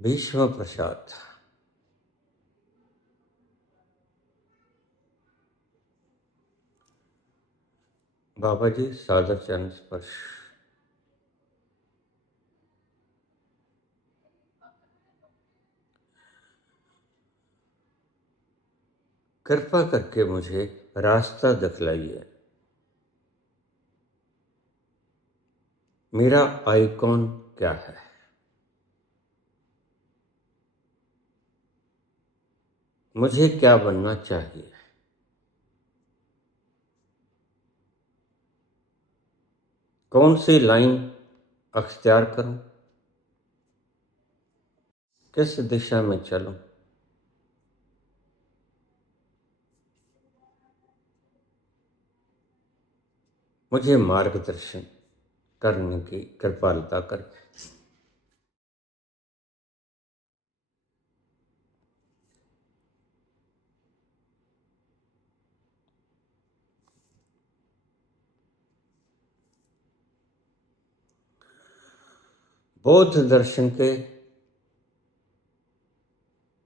भीष्म प्रसाद। बाबा जी सादर चरण स्पर्श। कृपा करके मुझे रास्ता दिखलाइए। मेरा आइकॉन क्या है? मुझे क्या बनना चाहिए? कौन सी लाइन अख्तियार करूं? किस दिशा में चलूं? मुझे मार्गदर्शन करने की कृपालता करें। बौद्ध दर्शन के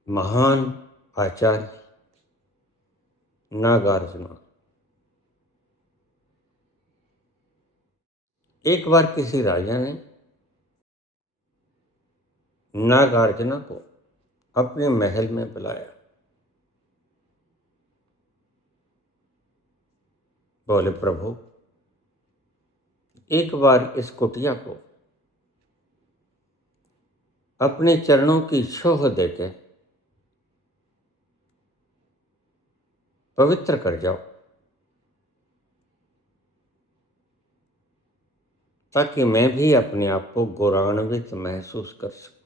महान आचार्य नागार्जुन एक बार किसी राजा ने नागार्जुन को अपने महल में बुलाया। बोले, प्रभु, एक बार इस कुटिया को अपने चरणों की छोह देके पवित्र कर जाओ, ताकि मैं भी अपने आप को गौरवान्वित महसूस कर सकूं।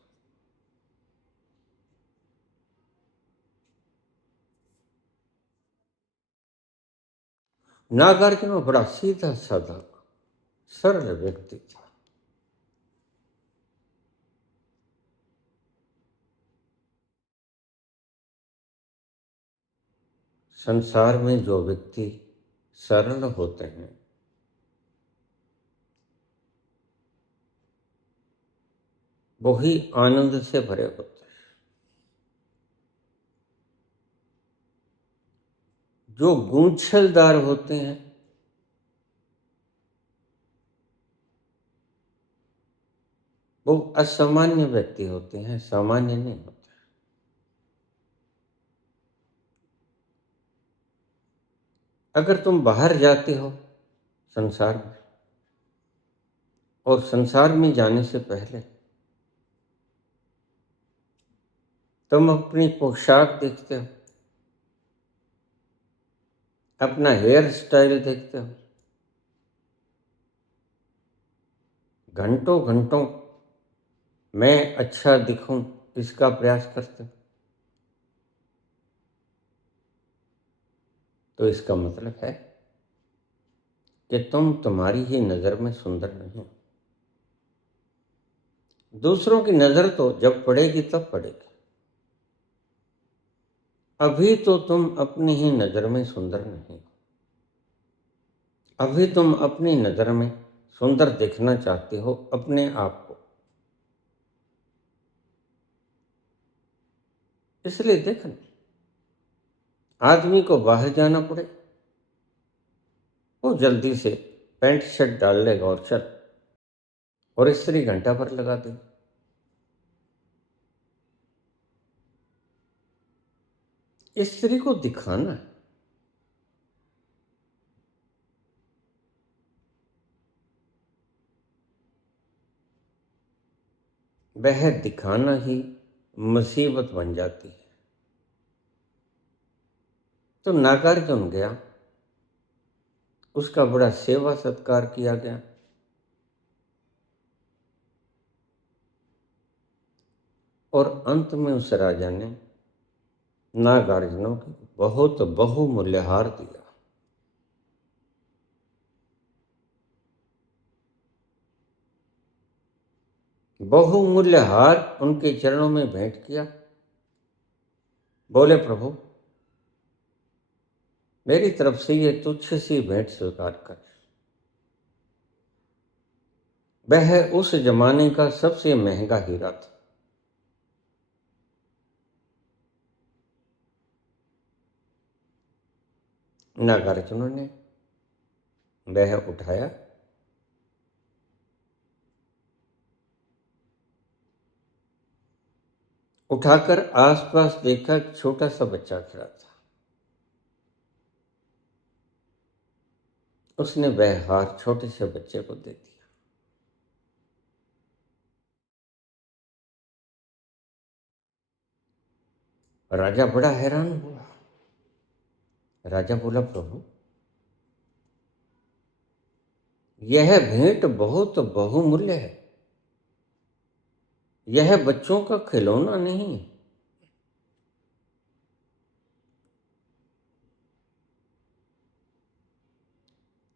नागार्जुन बड़ा सीधा साधा सरल व्यक्ति था। संसार में जो व्यक्ति सरल होते हैं वो ही आनंद से भरे होते हैं। जो गूंछलदार होते हैं वो असामान्य व्यक्ति होते हैं, सामान्य नहीं होते। अगर तुम बाहर जाते हो संसार में, और संसार में जाने से पहले तुम अपनी पोशाक देखते हो, अपना हेयर स्टाइल देखते हो, घंटों घंटों मैं अच्छा दिखूं इसका प्रयास करते हो, तो इसका मतलब है कि तुम तुम्हारी ही नजर में सुंदर नहीं हो। दूसरों की नजर तो जब पड़ेगी तब पड़ेगी। अभी तो तुम अपनी ही नजर में सुंदर नहीं हो। अभी तुम अपनी नजर में सुंदर देखना चाहते हो अपने आप को। इसलिए देखना, आदमी को बाहर जाना पड़े वो जल्दी से पैंट शर्ट डाल लेगा और चल, और स्त्री घंटा भर लगा देगी। स्त्री को दिखाना है, वह दिखाना ही मुसीबत बन जाती है। तो नागार्जुन गया, उसका बड़ा सेवा सत्कार किया गया। और अंत में उस राजा ने नागार्जुन को बहुत बहुमूल्य हार दिया। बहुमूल्य हार उनके चरणों में भेंट किया। बोले, प्रभु, मेरी तरफ से ये तुच्छ सी भेंट स्वीकार कर। वह उस जमाने का सबसे महंगा हीरा था। नागार्जुन ने वह उठाया, उठाकर आसपास देखा, एक छोटा सा बच्चा खड़ा था। उसने वह हार छोटे से बच्चे को दे दिया। राजा बड़ा हैरान हुआ। राजा बोला, प्रभु, यह भेंट बहुत बहुमूल्य है, यह बच्चों का खिलौना नहीं है।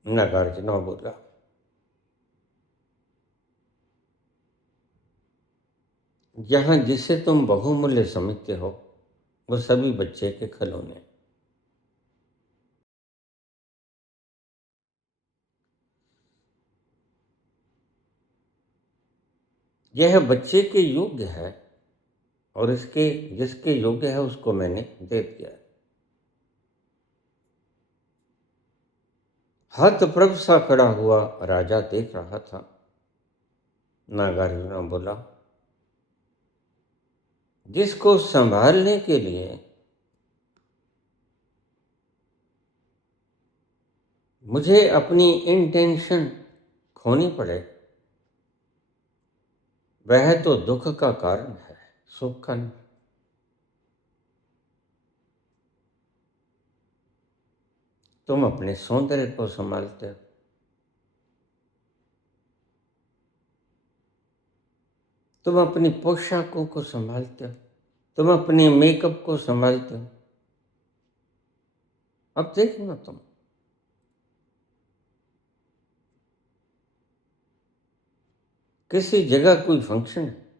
नागार्जुन बोला, जहां जिसे तुम बहुमूल्य समझते हो वो सभी बच्चे के खिलौने। यह बच्चे के योग्य है और इसके जिसके योग्य है उसको मैंने दे दिया। हतप्रभ सा खड़ा हुआ राजा देख रहा था। नागार्जुन बोला, जिसको संभालने के लिए मुझे अपनी इंटेंशन खोनी पड़े, वह तो दुख का कारण है, सुख का नहीं। तुम अपने सौंदर्य को संभालते हो, तुम अपनी पोशाकों को संभालते हो, तुम अपने मेकअप को संभालते हो। अब देखना, तुम किसी जगह कोई फंक्शन है,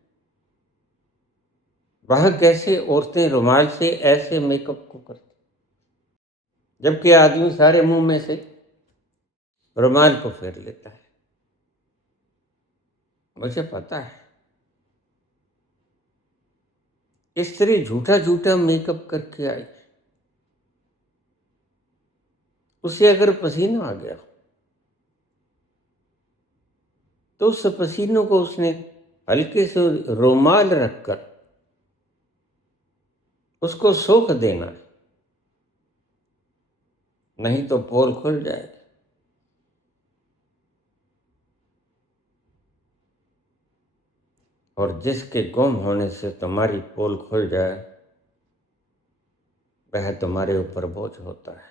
वह कैसे औरतें रुमाल से ऐसे मेकअप को करती, जबकि आदमी सारे मुंह में से रुमाल को फेर लेता है। मुझे पता है, स्त्री झूठा झूठा मेकअप करके आई, उसे अगर पसीना आ गया तो उस पसीनों को उसने हल्के से रुमाल रखकर उसको सोख देना है, नहीं तो पोल खुल जाएगी। और जिसके गुम होने से तुम्हारी पोल खुल जाए वह तुम्हारे ऊपर बोझ होता है।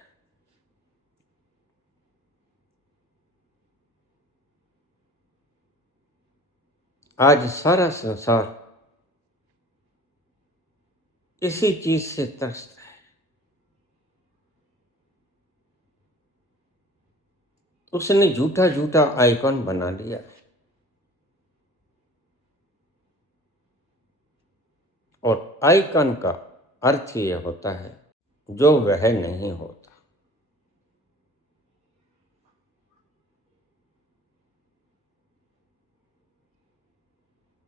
आज सारा संसार इसी चीज से त्रस्त है। उसने झूठा झूठा आइकॉन बना लिया और आइकॉन का अर्थ यह होता है जो वह नहीं होता।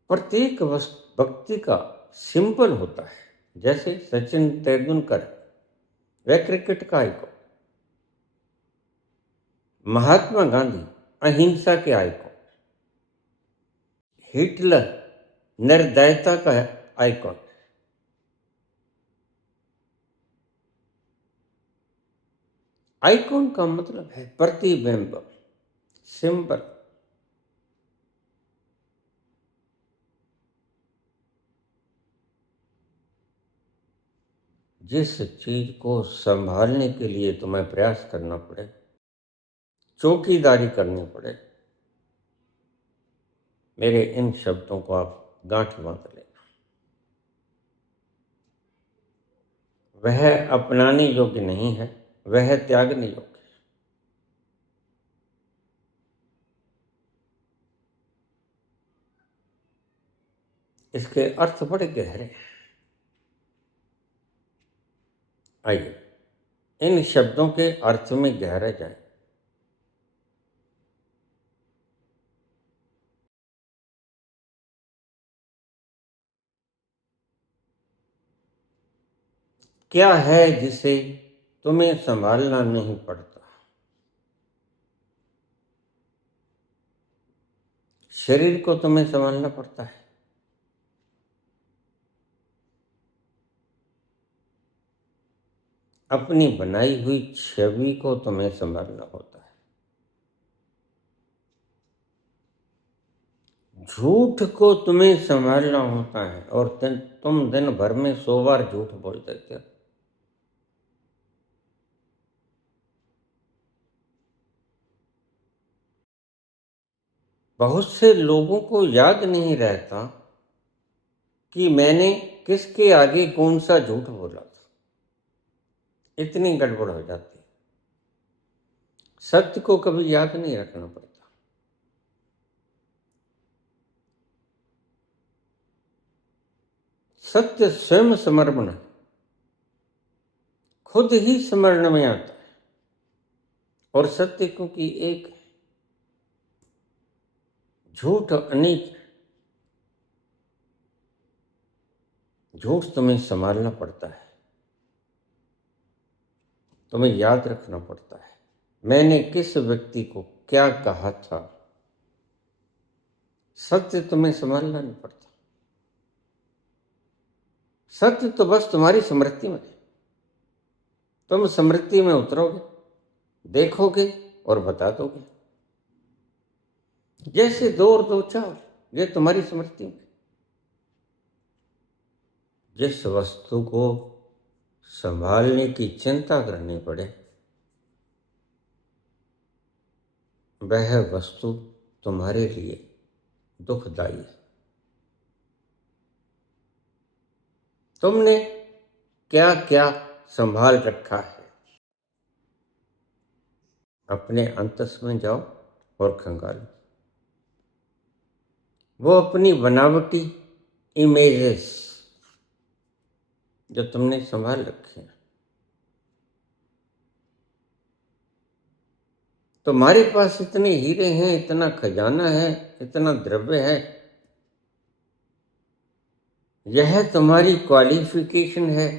प्रत्येक व्यक्ति का सिंपल होता है। जैसे सचिन तेंदुलकर, वह क्रिकेट का आइकॉन, महात्मा गांधी अहिंसा के आइकॉन, हिटलर निर्दयता का आइकॉन। आइकॉन का मतलब है प्रतिबिंब, सिंबल। जिस चीज को संभालने के लिए तुम्हें प्रयास करना पड़े, चौकीदारी करनी पड़े, मेरे इन शब्दों को आप गांठ बांध लेना। वह अपनाने योग्य नहीं है, वह त्यागने योग्य है। इसके अर्थ बड़े गहरे हैं। आइए इन शब्दों के अर्थ में गहरा जाए। क्या है जिसे तुम्हें संभालना नहीं पड़ता। शरीर को तुम्हें संभालना पड़ता है। अपनी बनाई हुई छवि को तुम्हें संभालना होता है। झूठ को तुम्हें संभालना होता है और तुम दिन भर में 100 बार झूठ बोल देते हो। बहुत से लोगों को याद नहीं रहता कि मैंने किसके आगे कौन सा झूठ बोला था। इतनी गड़बड़ हो जाती है। सत्य को कभी याद नहीं रखना पड़ता। सत्य स्वयं समर्पण है, खुद ही स्मरण में आता है। और सत्य क्योंकि एक है, झूठ अनेक है। झूठ तुम्हें संभालना पड़ता है, तुम्हें याद रखना पड़ता है मैंने किस व्यक्ति को क्या कहा था। सत्य तुम्हें संभालना नहीं पड़ता। सत्य तो बस तुम्हारी स्मृति में है। तुम स्मृति में उतरोगे, देखोगे और बता दोगे। जैसे 2 और 2 4, ये तुम्हारी स्मृति में। जिस वस्तु को संभालने की चिंता करनी पड़े, वह वस्तु तुम्हारे लिए दुखदाई है। तुमने क्या क्या संभाल रखा है? अपने अंतस में जाओ और खंगालो। वो अपनी बनावटी इमेजेस जो तुमने संभाल रखे हैं। तुम्हारे पास इतने हीरे हैं, इतना खजाना है, इतना द्रव्य है। यह तुम्हारी क्वालिफिकेशन है।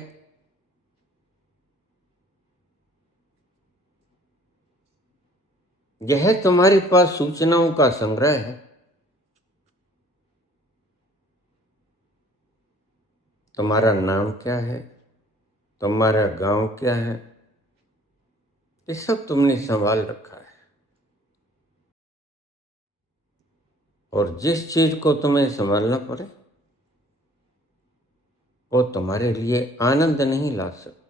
यह तुम्हारे पास सूचनाओं का संग्रह है। तुम्हारा नाम क्या है, तुम्हारा गांव क्या है, ये सब तुमने संभाल रखा है। और जिस चीज को तुम्हें संभालना पड़े, वो तुम्हारे लिए आनंद नहीं ला सकती।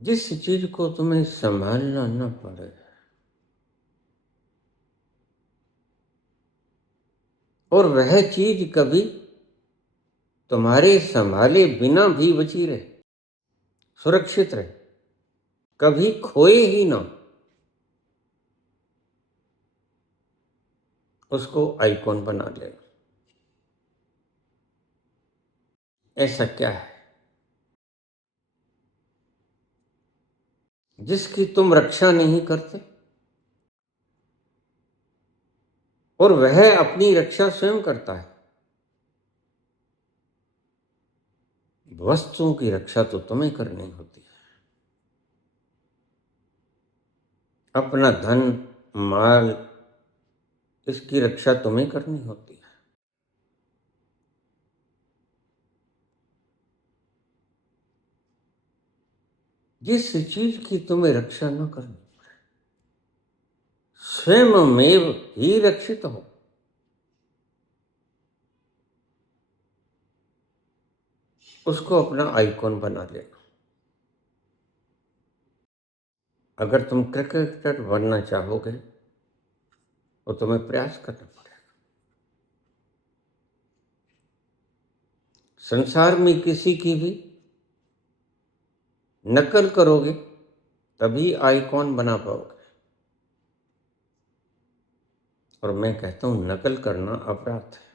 जिस चीज को तुम्हें संभालना न पड़े, और वह चीज कभी तुम्हारे संभाले बिना भी बची रहे, सुरक्षित रहे, कभी खोए ही ना, उसको आइकॉन बना लेना। ऐसा क्या है जिसकी तुम रक्षा नहीं करते और वह अपनी रक्षा स्वयं करता है? वस्तुओं की रक्षा तो तुम्हें करनी होती है। अपना धन माल, इसकी रक्षा तुम्हें करनी होती है। जिस चीज की तुम्हें रक्षा न करनी, स्वयं मेव ही रक्षित हो, उसको अपना आइकॉन बना लेना। अगर तुम क्रिकेटर बनना चाहोगे तो तुम्हें प्रयास करना पड़ेगा। संसार में किसी की भी नकल करोगे तभी आइकॉन बना पाओगे। और मैं कहता हूं नकल करना अपराध है।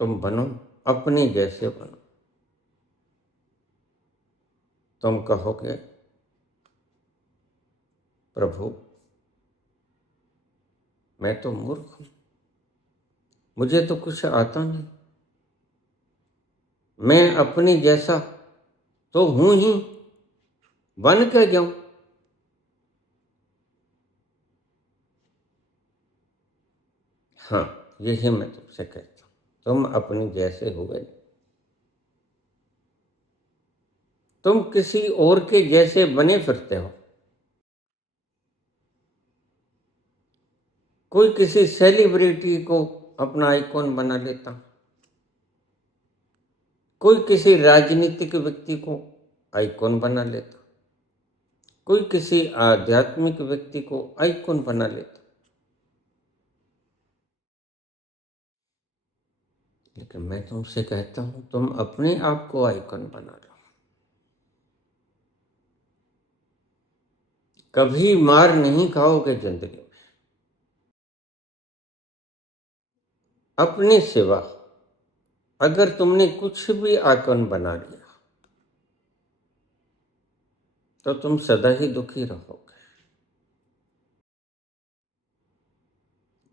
तुम बनो, अपने जैसे बनो। तुम कहोगे प्रभु मैं तो मूर्ख हूं, मुझे तो कुछ आता नहीं, मैं अपनी जैसा तो हूं ही, बन के जाऊं। हाँ, यही मैं तुमसे कहता हूं, तुम अपनी जैसे हुए नहीं। तुम किसी और के जैसे बने फिरते हो। कोई किसी सेलिब्रिटी को अपना आइकॉन बना लेता, कोई किसी राजनीतिक व्यक्ति को आइकॉन बना लेता, कोई किसी आध्यात्मिक व्यक्ति को आइकॉन बना लेता। लेकिन मैं तुमसे कहता हूं, तुम अपने आप को आइकॉन बना लो। कभी मार नहीं खाओगे जिंदगी में। अपने सिवा अगर तुमने कुछ भी आइकॉन बना लिया तो तुम सदा ही दुखी रहोगे।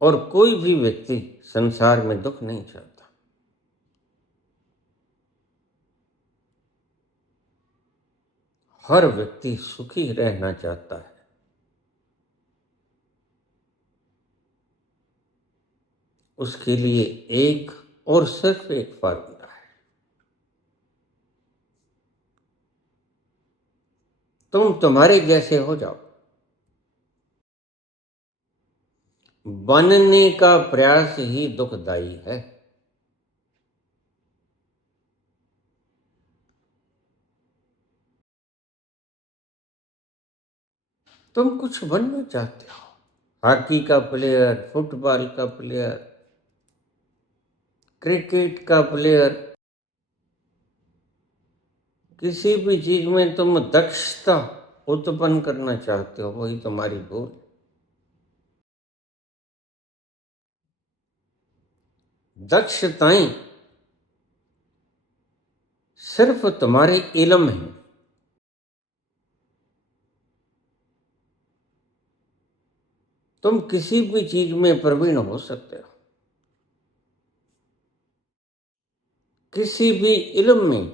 और कोई भी व्यक्ति संसार में दुख नहीं चाहता। हर व्यक्ति सुखी रहना चाहता है। उसके लिए एक और सिर्फ एक फार्मूला है, तुम तुम्हारे जैसे हो जाओ। बनने का प्रयास ही दुखदाई है। तुम कुछ बनना चाहते हो, हॉकी का प्लेयर, फुटबॉल का प्लेयर, क्रिकेट का प्लेयर, किसी भी चीज में तुम दक्षता उत्पन्न करना चाहते हो, वही तुम्हारी भूल। दक्षताएं सिर्फ तुम्हारे इल्म है। तुम किसी भी चीज में प्रवीण हो सकते हो, किसी भी इल्म में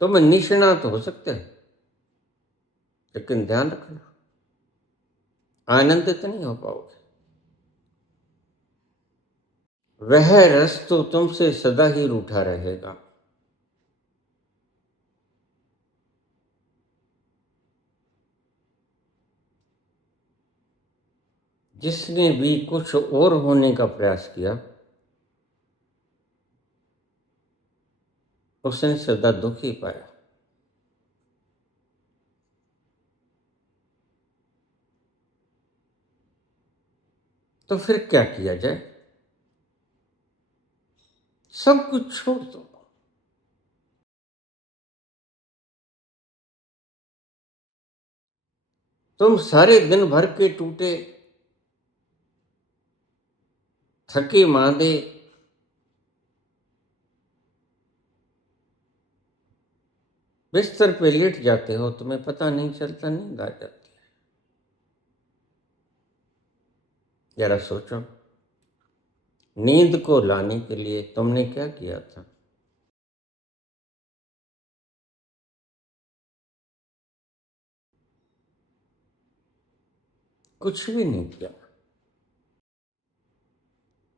तुम निष्णात हो सकते हो। लेकिन ध्यान रखना, आनंदित नहीं हो पाओगे। वह रस तो तुमसे सदा ही रूठा रहेगा। जिसने भी कुछ और होने का प्रयास किया, उसने सदा दुख ही पाया। तो फिर क्या किया जाए? सब कुछ छोड़ दो। तुम सारे दिन भर के टूटे, थके मांदे, बिस्तर पे लेट जाते हो, तुम्हें पता नहीं चलता, नींद आ जाती है। जरा सोचो, नींद को लाने के लिए तुमने क्या किया था? कुछ भी नहीं किया।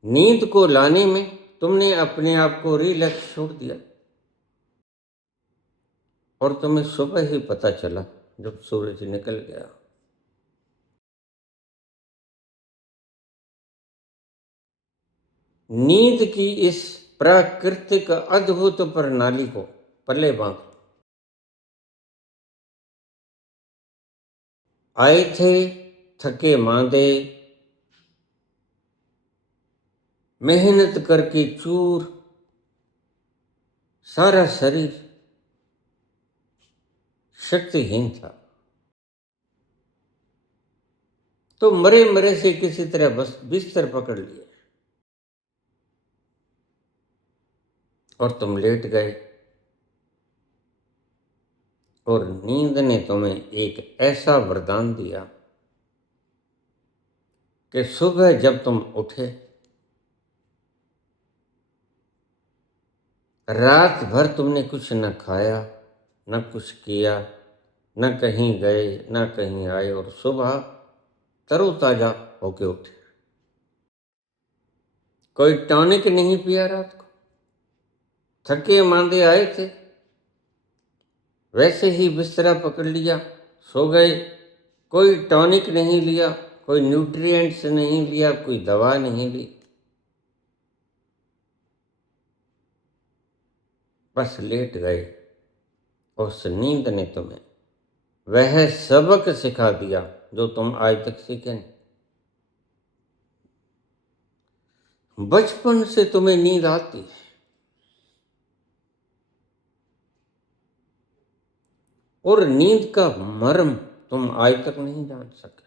नींद को लाने में तुमने अपने आप को रिलैक्स छोड़ दिया, और तुम्हें सुबह ही पता चला जब सूरज निकल गया। नींद की इस प्राकृतिक अद्भुत प्रणाली को पल्ले बांध। आए थे थके मांदे, मेहनत करके चूर, सारा शरीर शक्तिहीन था। तो मरे मरे से किसी तरह बस बिस्तर पकड़ लिए और तुम लेट गए। और नींद ने तुम्हें एक ऐसा वरदान दिया कि सुबह जब तुम उठे रात भर तुमने कुछ न खाया, न कुछ किया, न कहीं गए, न कहीं आए, और सुबह तरोताजा होके उठे। कोई टॉनिक नहीं पिया रात को, थके मांदे आए थे, वैसे ही बिस्तरा पकड़ लिया, सो गए। कोई टॉनिक नहीं लिया, कोई न्यूट्रिएंट्स नहीं लिया, कोई दवा नहीं ली, बस लेट गए। उस नींद ने तुम्हें वह सबक सिखा दिया जो तुम आज तक सीखे नहीं। बचपन से तुम्हें नींद आती है, और नींद का मर्म तुम आज तक नहीं जान सके।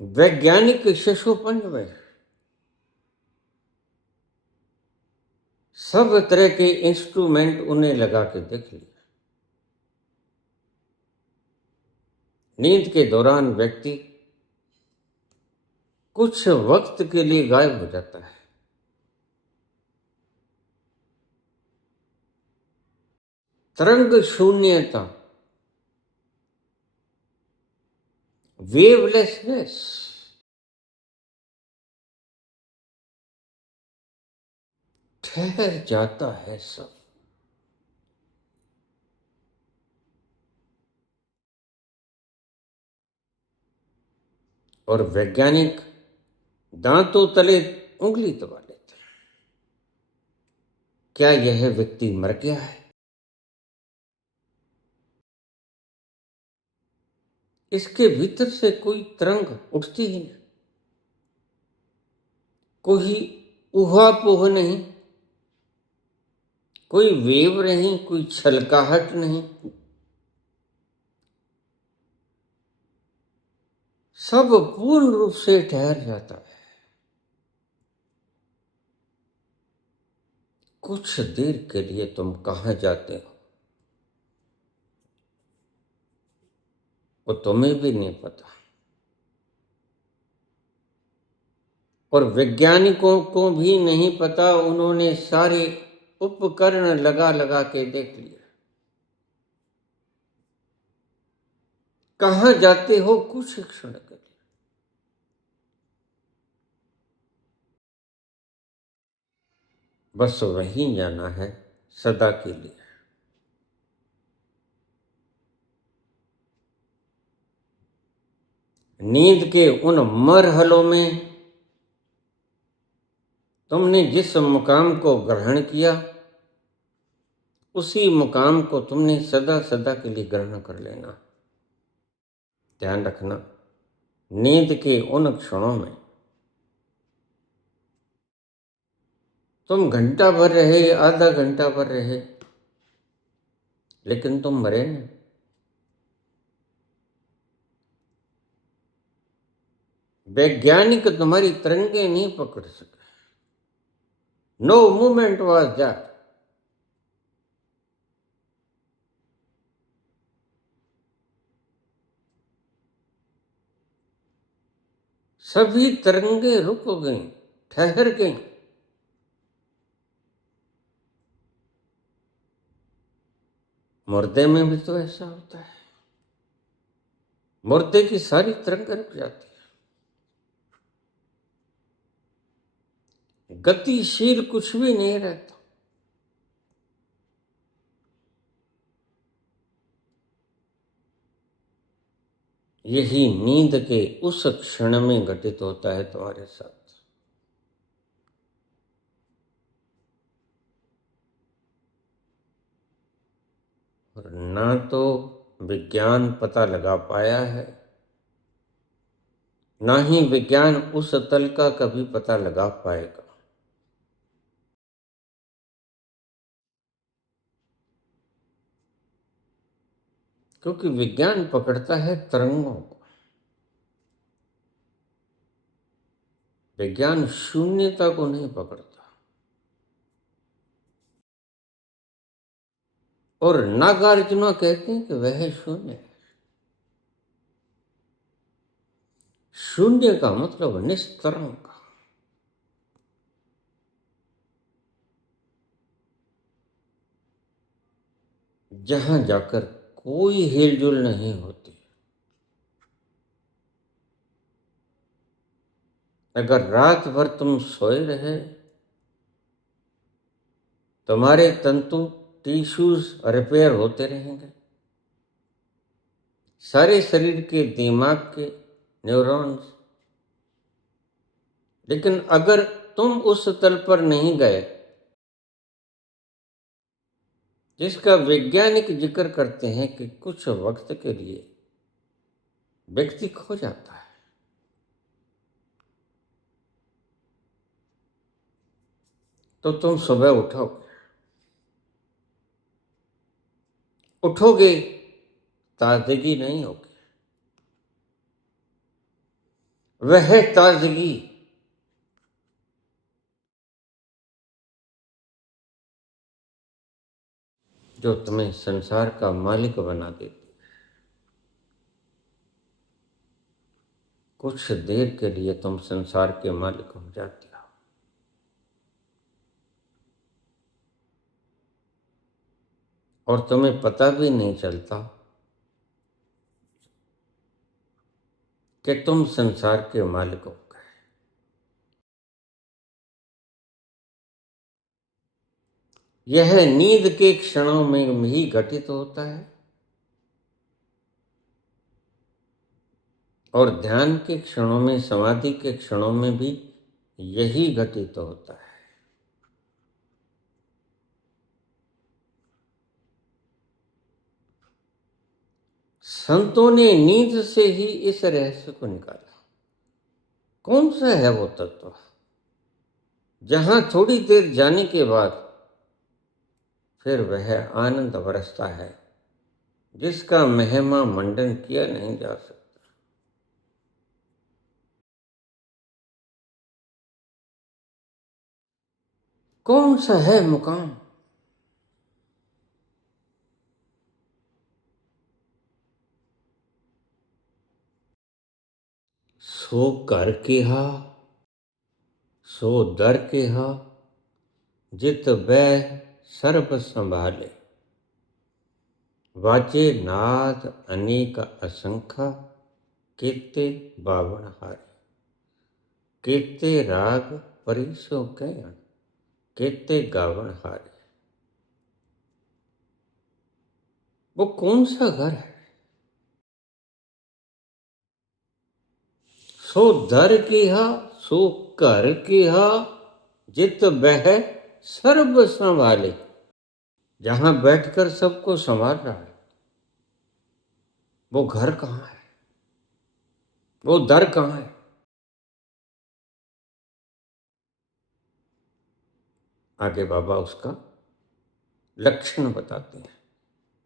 वैज्ञानिक शशोपंज में सब तरह के इंस्ट्रूमेंट उन्हें लगा के देख लिए। नींद के दौरान व्यक्ति कुछ वक्त के लिए गायब हो जाता है। तरंग शून्यता, वेवलेसनेस, ठहर जाता है सब। और वैज्ञानिक दांतों तले उंगली दबा लेते हैं। क्या यह व्यक्ति मर गया है? इसके भीतर से कोई तरंग उठती ही नहीं, कोई ऊहापोह नहीं, कोई वेव नहीं, कोई छलकाहट नहीं, सब पूर्ण रूप से ठहर जाता है। कुछ देर के लिए तुम कहां जाते हो वो तुम्हें भी नहीं पता, और वैज्ञानिकों को भी नहीं पता। उन्होंने सारे उपकरण लगा लगा के देख लिए। कहां जाते हो कुछ क्षण के लिए, बस वहीं जाना है सदा के लिए। नींद के उन मरहलों में तुमने जिस मुकाम को ग्रहण किया, उसी मुकाम को तुमने सदा सदा के लिए ग्रहण कर लेना। ध्यान रखना, नींद के उन क्षणों में तुम घंटा भर रहे, आधा घंटा भर रहे, लेकिन तुम मरे नहीं। वैज्ञानिक तुम्हारी तरंगे नहीं पकड़ सके। No movement was that. सभी तरंगे रुक गईं, ठहर गईं। मुर्दे में भी तो ऐसा होता है, मुर्दे की सारी तरंगें रुक जाती है, गतिशील कुछ भी नहीं रहता। यही नींद के उस क्षण में घटित होता है तुम्हारे साथ। और ना तो विज्ञान पता लगा पाया है, ना ही विज्ञान उस तल का कभी पता लगा पाएगा। क्योंकि विज्ञान पकड़ता है तरंगों को, विज्ञान शून्यता को नहीं पकड़ता। और नागार्जुन कहते हैं कि वह शून्य है। शून्य का मतलब निस्तरंग। जहां जाकर कोई हिलजुल नहीं होती। अगर रात भर तुम सोए रहे, तुम्हारे तंतु टिश्यूज रिपेयर होते रहेंगे, सारे शरीर के दिमाग के न्यूरॉन्स। लेकिन अगर तुम उस तल पर नहीं गए जिसका वैज्ञानिक जिक्र करते हैं कि कुछ वक्त के लिए व्यक्ति खो जाता है, तो तुम सुबह उठोगे, ताजगी नहीं होगी। वह ताजगी जो तुम्हें संसार का मालिक बना देती। कुछ देर के लिए तुम संसार के मालिक हो जाते हो, और तुम्हें पता भी नहीं चलता कि तुम संसार के मालिक हो गए। यह नींद के क्षणों में ही घटित होता है, और ध्यान के क्षणों में, समाधि के क्षणों में भी यही घटित होता है। संतों ने नींद से ही इस रहस्य को निकाला। कौन सा है वो तत्व जहां थोड़ी देर जाने के बाद फिर वह आनंद बरसता है जिसका महिमा मंडन किया नहीं जा सकता। कौन सा है मुकाम सो कर केहा, सो दर केहा, जित बै सर्ब संभाले, वाचे नाद अनेक असंख्य, केते बावण हारे, केते राग परिसो कैण, केते गावण हारे। वो कौन सा घर है? सो दर केहा, सो कर केहा, जित बह सर्ब संभाले। जहां बैठकर सबको संभाल रहा है, वो घर कहाँ है? वो दर कहाँ है? आगे बाबा उसका लक्षण बताते हैं।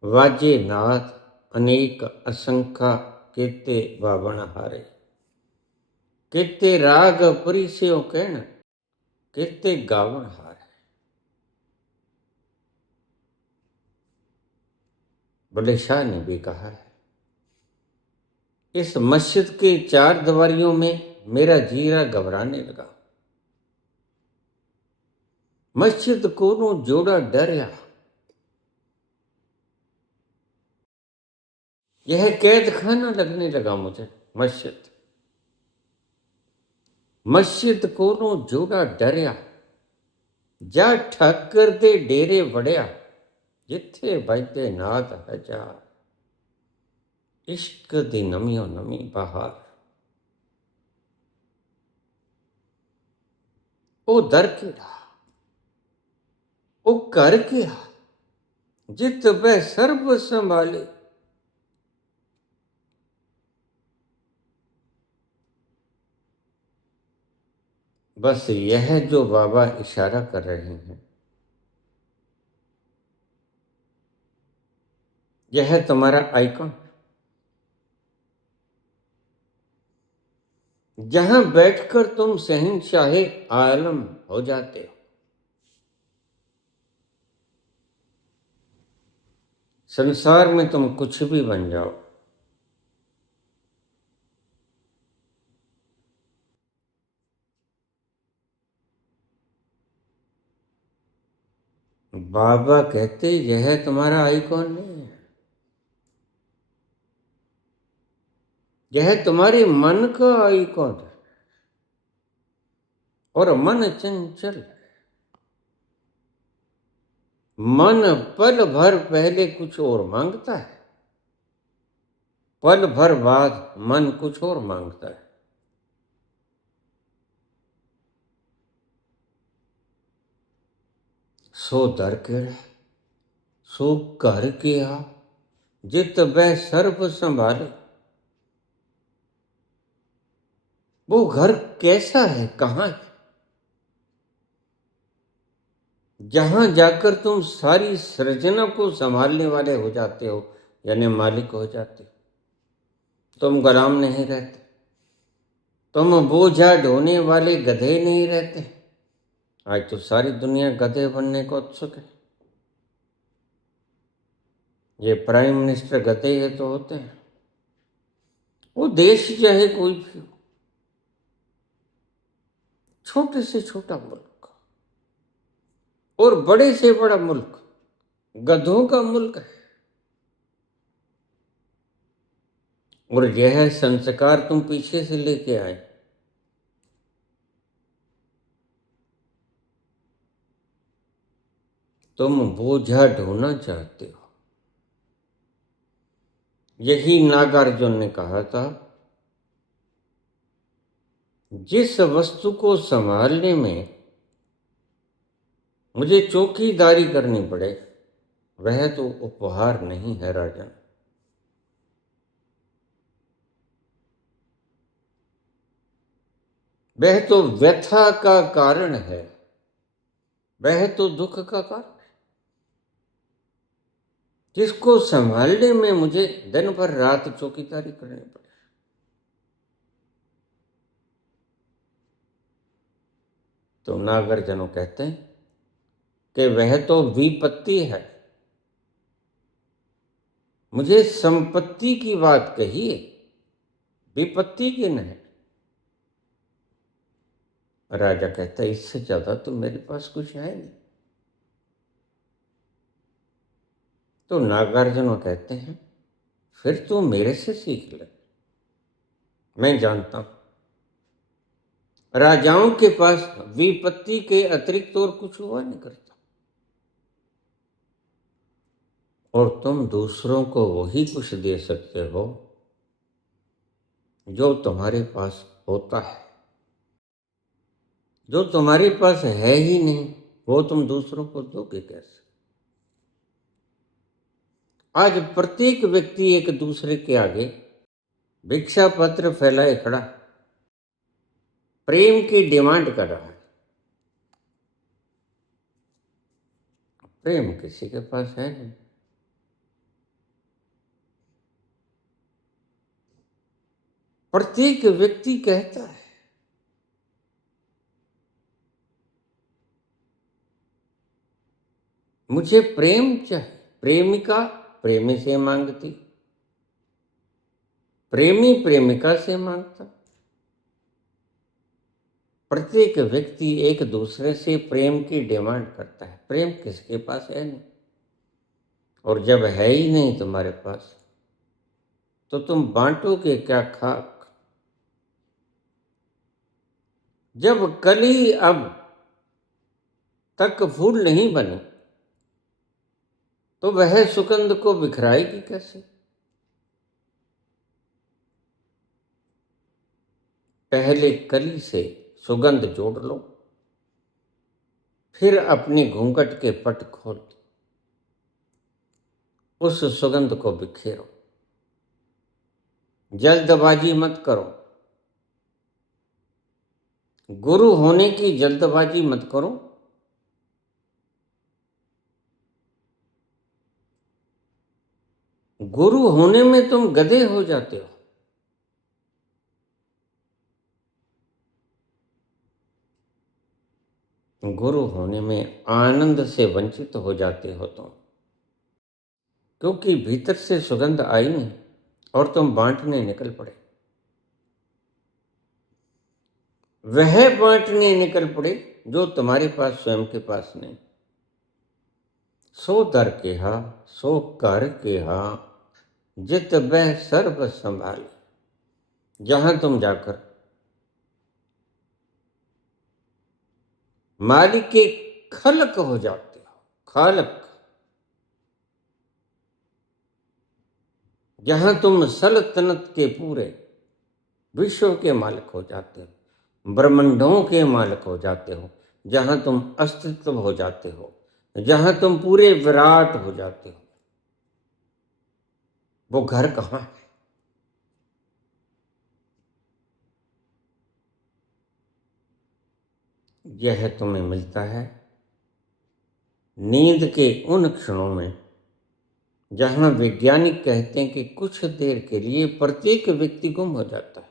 वाजे नाथ अनेक असंख्य, केते बावण हारे, केते राग परिसयो कहण, केते गावण हारे। बुल्ले शाह ने भी कहा है, इस मस्जिद के चार दीवारियों में मेरा जीरा घबराने लगा। मस्जिद को जोड़ा डरया, यह कैद खाना लगने लगा मुझे। मस्जिद को जोड़ा डरया, जा ठक्कर दे डेरे वड़िया, जिथे बजते नाद हजार, इश्क दी नमियों नमी बहार। ओ दर के रहा, ओ कर के हा, जित वह सर्व संभाले। बस यह जो बाबा इशारा कर रहे हैं, यह तुम्हारा आइकॉन, जहां बैठकर तुम शहंशाहे आलम हो जाते हो। संसार में तुम कुछ भी बन जाओ, बाबा कहते यह तुम्हारा आइकॉन नहीं है, यह तुम्हारे मन का आइकॉन है, और मन चंचल है। मन पल भर पहले कुछ और मांगता है, पल भर बाद मन कुछ और मांगता है। सो दर केड़ा सो घर किया, जित वह सर्व संभाले। वो घर कैसा है, कहाँ है, जहां जाकर तुम सारी सृजना को संभालने वाले हो जाते हो, यानी मालिक हो जाते हो। तुम गुलाम नहीं रहते, तुम बोझा ढोने वाले गधे नहीं रहते। आज तो सारी दुनिया गधे बनने को उत्सुक है। ये प्राइम मिनिस्टर गधे है तो होते हैं। वो देश चाहे कोई भी हो, छोटे से छोटा मुल्क और बड़े से बड़ा मुल्क गधों का मुल्क है। और यह संस्कार तुम पीछे से लेके आए। तुम बोझा ढोना चाहते हो। यही नागार्जुन ने कहा था, जिस वस्तु को संभालने में मुझे चौकीदारी करनी पड़े वह तो उपहार नहीं है राजन, वह तो व्यथा का कारण है, वह तो दुख का कारण है, जिसको संभालने में मुझे दिन भर रात चौकीदारी करनी पड़े। तो नागार्जुन कहते हैं कि वह तो विपत्ति है। मुझे संपत्ति की बात कहिए, विपत्ति की नहीं। राजा कहता है इससे ज्यादा तो मेरे पास कुछ है नहीं। तो नागार्जुन कहते हैं फिर तू मेरे से सीख ले। मैं जानता हूं राजाओं के पास विपत्ति के अतिरिक्त और कुछ हुआ नहीं करता, और तुम दूसरों को वही कुछ दे सकते हो जो तुम्हारे पास होता है। जो तुम्हारे पास है ही नहीं वो तुम दूसरों को दोगे कैसे? आज प्रत्येक व्यक्ति एक दूसरे के आगे भिक्षा पत्र फैलाए खड़ा प्रेम की डिमांड कर रहा है। प्रेम किसी के पास है नहीं। प्रत्येक व्यक्ति कहता है मुझे प्रेम चाहिए। प्रेमिका प्रेमी से मांगती, प्रेमी प्रेमिका से मांगता। प्रत्येक व्यक्ति एक दूसरे से प्रेम की डिमांड करता है। प्रेम किसके पास है नहीं, और जब है ही नहीं तुम्हारे पास तो तुम बांटोगे क्या खाक? जब कली अब तक फूल नहीं बनी तो वह सुगंध को बिखराएगी कैसे? पहले कली से सुगंध जोड़ लो, फिर अपने घूंघट के पट खोल उस सुगंध को बिखेरो। जल्दबाजी मत करो, गुरु होने की जल्दबाजी मत करो। गुरु होने में तुम गधे हो जाते हो। गुरु होने में आनंद से वंचित हो जाते हो तुम, क्योंकि भीतर से सुगंध आई नहीं और तुम बांटने निकल पड़े। वह बांटने निकल पड़े जो तुम्हारे पास स्वयं के पास नहीं। सो दर केहा सो कर केहा जित बह सर्व संभाले। जहां तुम जाकर मालिक के खलक हो जाते हो, खालक, जहां तुम सल्तनत के पूरे विश्व के मालिक हो जाते हो, ब्रह्मांडों के मालिक हो जाते हो, जहां तुम अस्तित्व हो जाते हो, जहां तुम पूरे विराट हो जाते हो, वो घर कहाँ है? यह तुम्हें मिलता है नींद के उन क्षणों में जहां वैज्ञानिक कहते हैं कि कुछ देर के लिए प्रत्येक व्यक्ति गुम हो जाता है।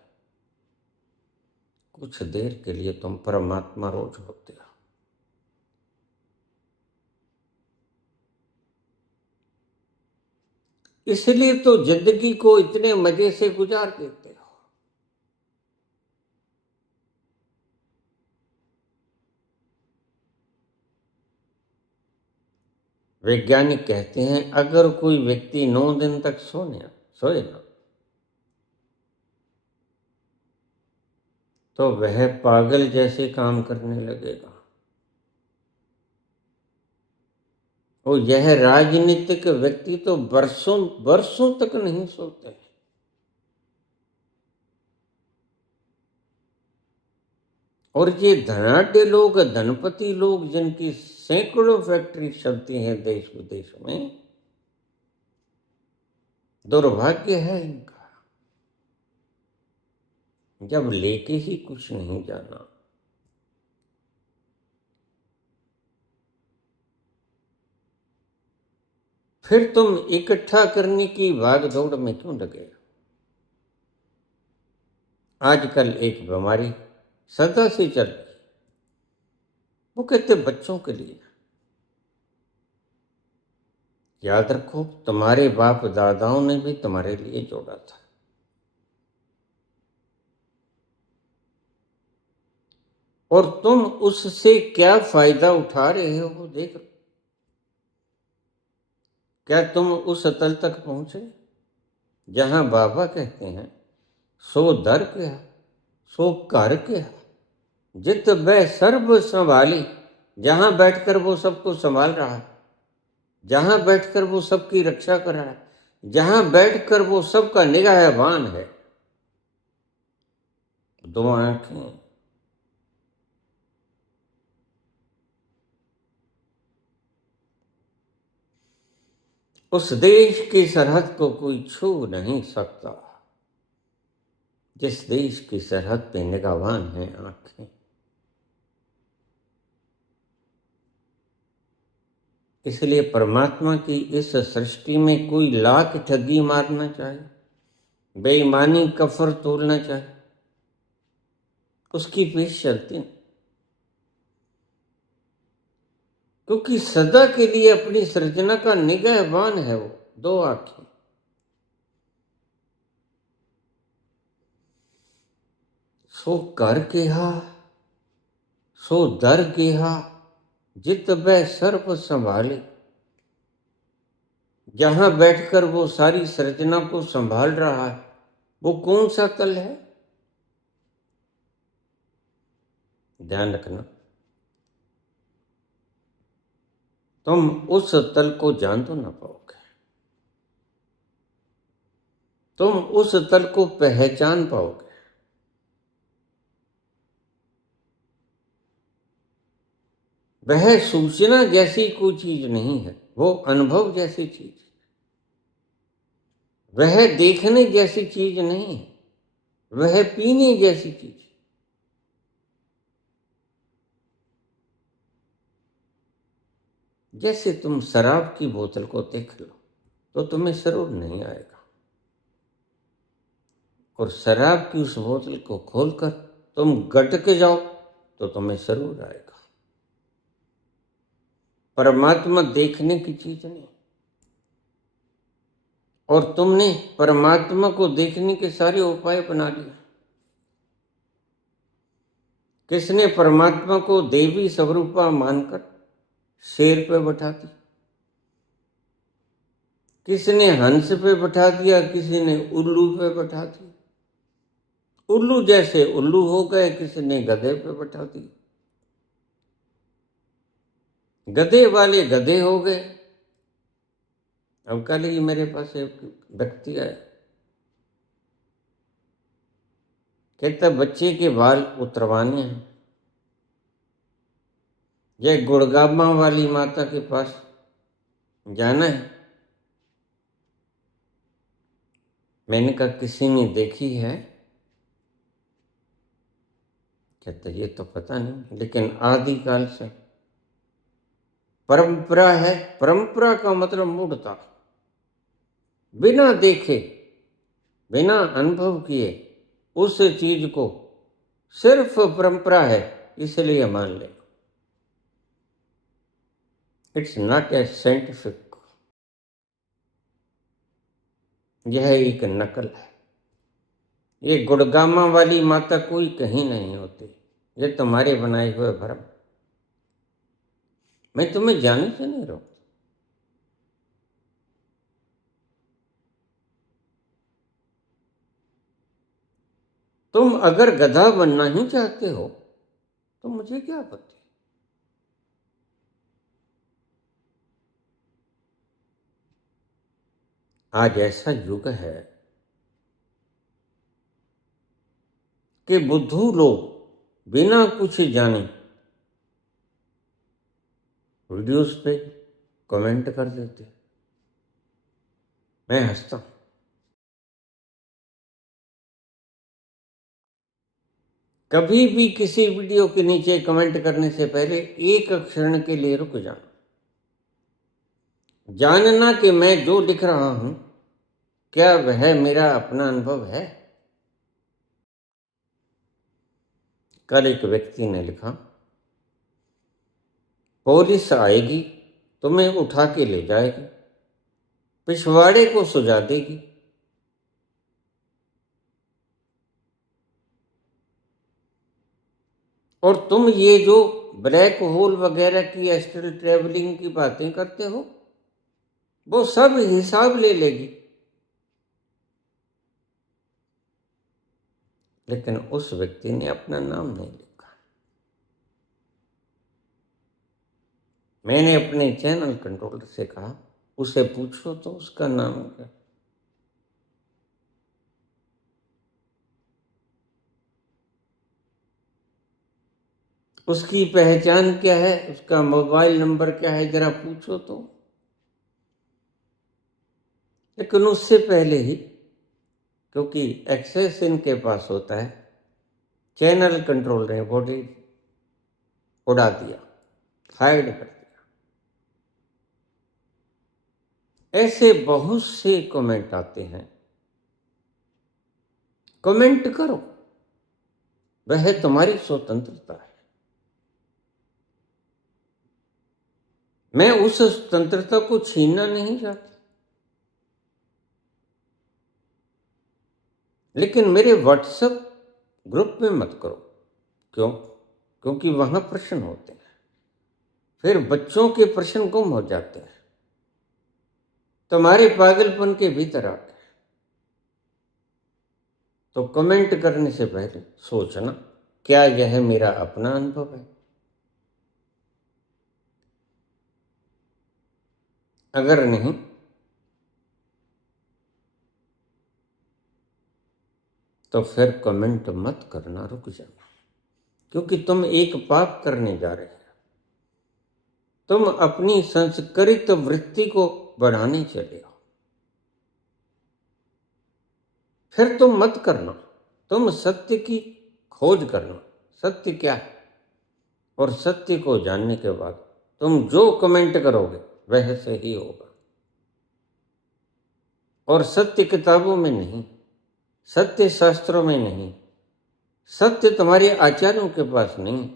कुछ देर के लिए तुम परमात्मा रोज होते हो। इसलिए तो जिंदगी को इतने मजे से गुजार देते हो। वैज्ञानिक कहते हैं अगर कोई व्यक्ति 9 दिन तक सोए ना तो वह पागल जैसे काम करने लगेगा। और यह राजनीतिक व्यक्ति तो वर्षों वर्षों तक नहीं सोते। और ये धनाढ्य लोग, धनपति लोग, जिनकी सैकड़ों फैक्ट्री चलती हैं देश विदेश में, दुर्भाग्य है इनका जब लेके ही कुछ नहीं जाना। फिर तुम इकट्ठा करने की भागदौड़ में क्यों लगे? आजकल एक बीमारी सदा से चल रही, वो कहते बच्चों के लिए। याद रखो तुम्हारे बाप दादाओं ने भी तुम्हारे लिए जोड़ा था। और तुम उससे क्या फायदा उठा रहे हो वो देख। क्या तुम उस तल तक पहुंचे जहां बाबा कहते हैं सो दर क्या सो कर क्या जित बै सर्व संभाली। जहां बैठकर वो सबको संभाल रहा है, जहां बैठकर वो सबकी रक्षा कर रहा है, जहां बैठकर वो सबका निगाहबान है। 2 आंखें, उस देश की सरहद को कोई छू नहीं सकता जिस देश की सरहद पे निगाहबान है आंखें। इसलिए परमात्मा की इस सृष्टि में कोई लाख ठगी मारना चाहे, बेईमानी कफर तोड़ना चाहे, उसकी पेश चलती नहीं। क्योंकि सदा के लिए अपनी सृजना का निगाहबान है वो 2 आंखें। सो कर केहा सो दर केहा जित बै सर्व संभाले। जहां बैठकर वो सारी सृजना को संभाल रहा है वो कौन सा तल है? ध्यान रखना, तुम उस तल को जान तो ना पाओगे, तुम उस तल को पहचान पाओगे। वह सूचना जैसी कोई चीज नहीं है, वो अनुभव जैसी चीज है। वह देखने जैसी चीज नहीं है, वह पीने जैसी चीज है। जैसे तुम शराब की बोतल को देख लो तो तुम्हें सरूर नहीं आएगा, और शराब की उस बोतल को खोलकर तुम गटक जाओ तो तुम्हें सरूर आएगा। परमात्मा देखने की चीज नहीं, और तुमने परमात्मा को देखने के सारे उपाय बना लिए। किसने परमात्मा को देवी स्वरूपा मानकर शेर पे बैठा दी, किसी ने हंस पे बैठा दिया, किसी ने उल्लू पे बैठा दिया। उल्लू जैसे उल्लू हो गए, किसी ने गधे पे बैठा दिया। गधे वाले गधे हो गए। अब कल ही मेरे पास एक व्यक्ति आया, कहता बच्चे के बाल उतरवाने हैं, यह गुड़गामा वाली माता के पास जाना है। मैंने कहा किसी ने देखी है? कहता ये तो पता नहीं, लेकिन आदिकाल से परंपरा है। परंपरा का मतलब मूढ़ता। बिना देखे, बिना अनुभव किए उस चीज को सिर्फ परंपरा है इसलिए मान ले। It's not a scientific. यह एक नकल है। ये गुड़गामा वाली माता कोई कहीं नहीं होती, ये तुम्हारे बनाए हुए भ्रम। मैं तुम्हें जाने से नहीं रोकता। तुम अगर गधा बनना ही चाहते हो तो मुझे क्या आपत्ति। आज ऐसा युग है कि बुद्धू लोग बिना कुछ जाने वीडियोस पे कमेंट कर देते। मैं हंसता हूं। कभी भी किसी वीडियो के नीचे कमेंट करने से पहले एक क्षण के लिए रुक जाना, जानना कि मैं जो लिख रहा हूं क्या वह मेरा अपना अनुभव है। कल एक व्यक्ति ने लिखा, पुलिस आएगी, तुम्हें उठा के ले जाएगी, पिछवाड़े को सुझा देगी, और तुम ये जो ब्लैक होल वगैरह की एस्ट्रल ट्रेवलिंग की बातें करते हो वो सब हिसाब ले लेगी। लेकिन उस व्यक्ति ने अपना नाम नहीं लिखा। मैंने अपने चैनल कंट्रोलर से कहा उसे पूछो तो उसका नाम क्या। उसकी पहचान क्या है, उसका मोबाइल नंबर क्या है, जरा पूछो तो। लेकिन उससे पहले ही, क्योंकि एक्सेस इनके पास होता है, चैनल कंट्रोल ने बॉडी उड़ा दिया, हाइड कर दिया। ऐसे बहुत से कमेंट आते हैं। कमेंट करो, वह तुम्हारी स्वतंत्रता है। मैं उस स्वतंत्रता को छीनना नहीं चाहता, लेकिन मेरे व्हाट्सएप ग्रुप में मत करो। क्यों? क्योंकि वहां प्रश्न होते हैं, फिर बच्चों के प्रश्न गुम हो जाते हैं तुम्हारे पागलपन के भीतर आके। तो कमेंट करने से पहले सोचना क्या यह मेरा अपना अनुभव है। अगर नहीं तो फिर कमेंट मत करना, रुक जाना। क्योंकि तुम एक पाप करने जा रहे हो। तुम अपनी संस्कृत वृत्ति को बढ़ाने चले हो। फिर तुम मत करना, तुम सत्य की खोज करना। सत्य क्या है, और सत्य को जानने के बाद तुम जो कमेंट करोगे वह सही होगा। और सत्य किताबों में नहीं, सत्य शास्त्रों में नहीं, सत्य तुम्हारे आचार्यों के पास नहीं,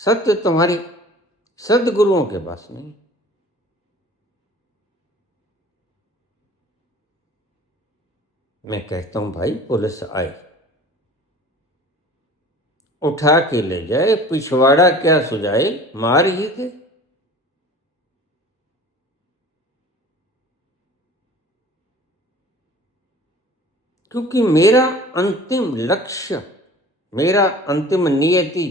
सत्य तुम्हारे सदगुरुओं के पास नहीं। मैं कहता हूं भाई पुलिस आए, उठा के ले जाए, पिछवाड़ा क्या सुझाए, मार ही दे। क्योंकि मेरा अंतिम लक्ष्य, मेरा अंतिम नियति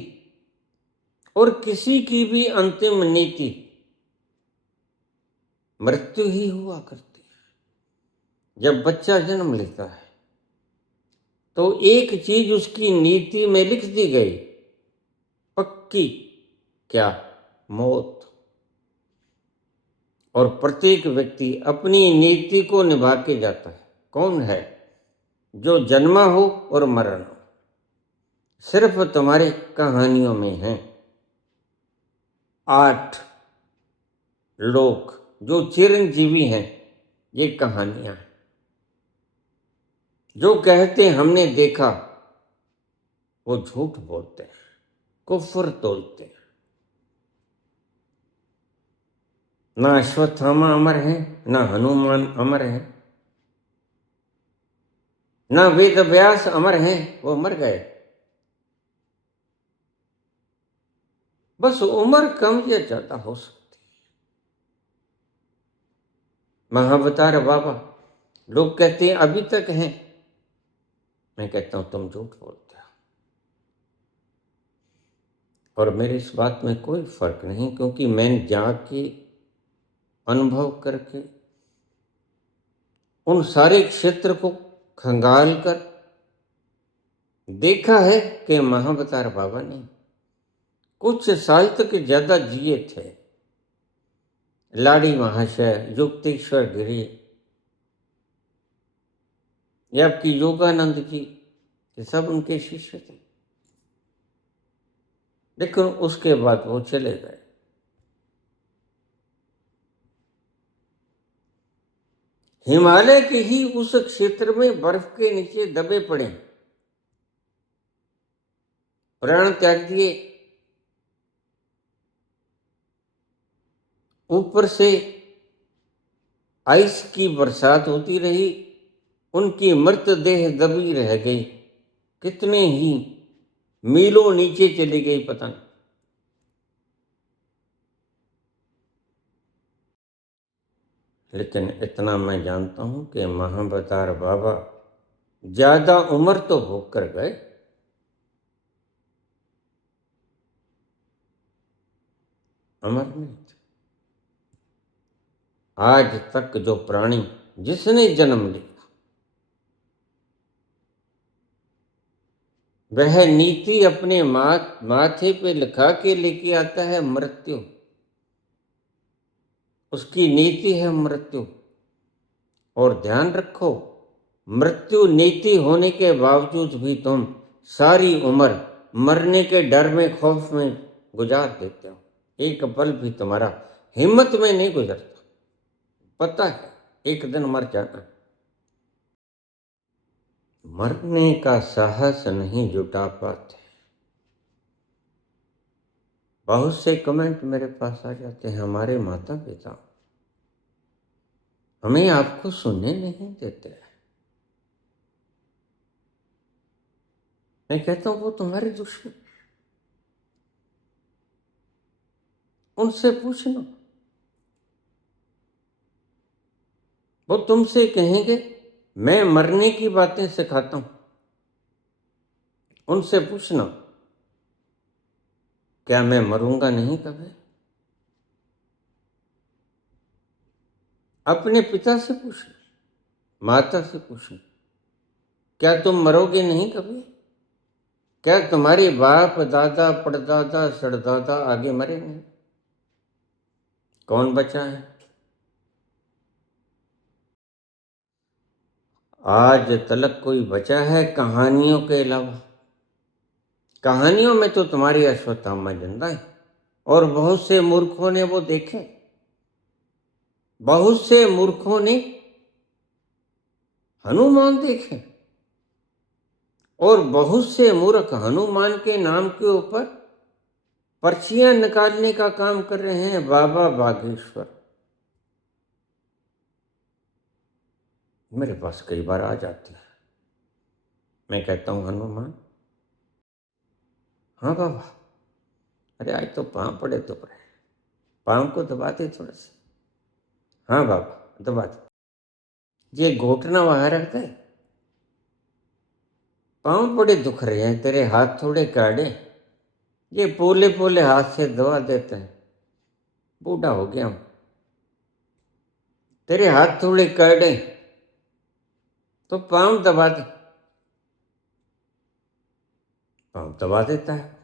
और किसी की भी अंतिम नीति मृत्यु ही हुआ करती है। जब बच्चा जन्म लेता है तो एक चीज उसकी नीति में लिख दी गई, पक्की, क्या? मौत। और प्रत्येक व्यक्ति अपनी नीति को निभा के जाता है। कौन है? जो जन्मा हो और मरण हो। सिर्फ तुम्हारी कहानियों में हैं 8 लोग जो चिरंजीवी हैं। ये कहानियां हैं। जो कहते हमने देखा वो झूठ बोलते हैं, कुफ्र तोलते हैं। ना अश्वत्थामा अमर है, ना हनुमान अमर है, ना वेद व्यास अमर है, वो मर गए। बस उम्र कम या ज्यादा हो सकती है। महावतार बाबा, लोग कहते हैं अभी तक हैं। मैं कहता हूं तुम झूठ बोलते हो। और मेरी इस बात में कोई फर्क नहीं, क्योंकि मैंने जाके अनुभव करके उन सारे क्षेत्र को खंगाल कर देखा है कि महावतार बाबा ने कुछ साल तक ज्यादा जिए थे। लाड़ी महाशय, युक्तेश्वर गिरी, ये आपकी योगानंद जी, ये सब उनके शिष्य थे। लेकिन उसके बाद वो चले गए। हिमालय के ही उस क्षेत्र में बर्फ के नीचे दबे पड़े, प्राण त्याग दिए। ऊपर से आइस की बरसात होती रही, उनकी मृतदेह दबी रह गई। कितने ही मीलों नीचे चली गई पता नहीं। लेकिन इतना मैं जानता हूं कि महावतार बाबा ज्यादा उम्र तो भोग कर गए, अमर नहीं थे। आज तक जो प्राणी जिसने जन्म लिया वह नीति अपने माथे पे लिखा के लेके आता है मृत्यु। उसकी नीति है मृत्यु। और ध्यान रखो, मृत्यु नीति होने के बावजूद भी तुम सारी उम्र मरने के डर में, खौफ में गुजार देते हो। एक पल भी तुम्हारा हिम्मत में नहीं गुजरता। पता है एक दिन मर जाना। मरने का साहस नहीं जुटा पाते। बहुत से कमेंट मेरे पास आ जाते हैं, हमारे माता पिता हमें आपको सुनने नहीं देते। मैं कहता हूं वो तुम्हारे दुश्मन, उनसे पूछना। वो तुमसे कहेंगे मैं मरने की बातें सिखाता हूं। उनसे पूछना, क्या मैं मरूंगा नहीं कभी? अपने पिता से पूछना, माता से पूछना, क्या तुम मरोगे नहीं कभी? क्या तुम्हारे बाप, दादा, परदादा, सड़दादा आगे मरे नहीं? कौन बचा है? आज तलक कोई बचा है कहानियों के अलावा? कहानियों में तो तुम्हारी अश्वत्थामा जिंदा है। और बहुत से मूर्खों ने वो देखे। बहुत से मूर्खों ने हनुमान देखे। और बहुत से मूर्ख हनुमान के नाम के ऊपर पर्चियां निकालने का काम कर रहे हैं। बाबा बागेश्वर मेरे पास कई बार आ जाती है। मैं कहता हूं हनुमान, हाँ बाबा, अरे आज तो पांव पड़े तो पड़े, पांव को दबाते थोड़ा से। हाँ बाबा दबाते। ये घोटना वहां रखता है, पांव बड़े दुख रहे हैं, तेरे हाथ थोड़े काढ़े, ये पोले पोले हाथ से दबा देते हैं, बूढ़ा हो गया हूं, तेरे हाथ थोड़े काढ़े तो पांव दबा दे, पांव दबा देता है।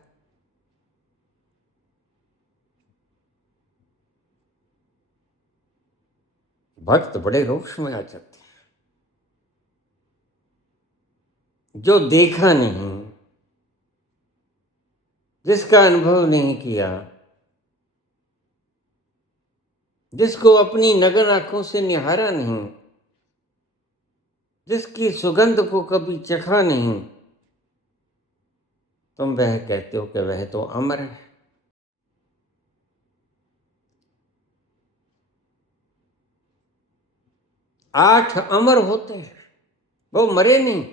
भक्त बड़े रोष में आ जाते हैं। जो देखा नहीं, जिसका अनुभव नहीं किया, जिसको अपनी नग्न आंखों से निहारा नहीं, जिसकी सुगंध को कभी चखा नहीं, तुम वह कहते हो कि वह तो अमर है। 8 अमर होते हैं, वो मरे नहीं।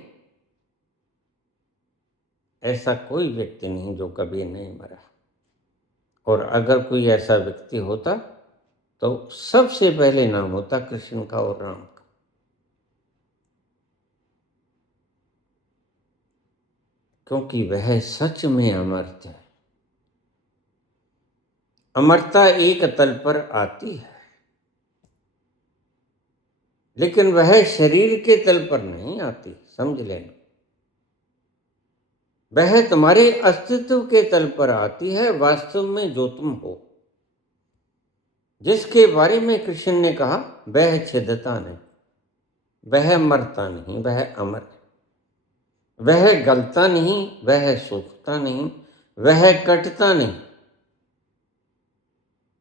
ऐसा कोई व्यक्ति नहीं जो कभी नहीं मरा। और अगर कोई ऐसा व्यक्ति होता तो सबसे पहले नाम होता कृष्ण का और राम का। क्योंकि वह सच में अमर्त्य है। अमरता एक तल पर आती है, लेकिन वह शरीर के तल पर नहीं आती, समझ लेना। वह तुम्हारे अस्तित्व के तल पर आती है, वास्तव में जो तुम हो, जिसके बारे में कृष्ण ने कहा वह छिदता नहीं, वह मरता नहीं, वह अमर है। वह गलता नहीं, वह सूखता नहीं, वह कटता नहीं,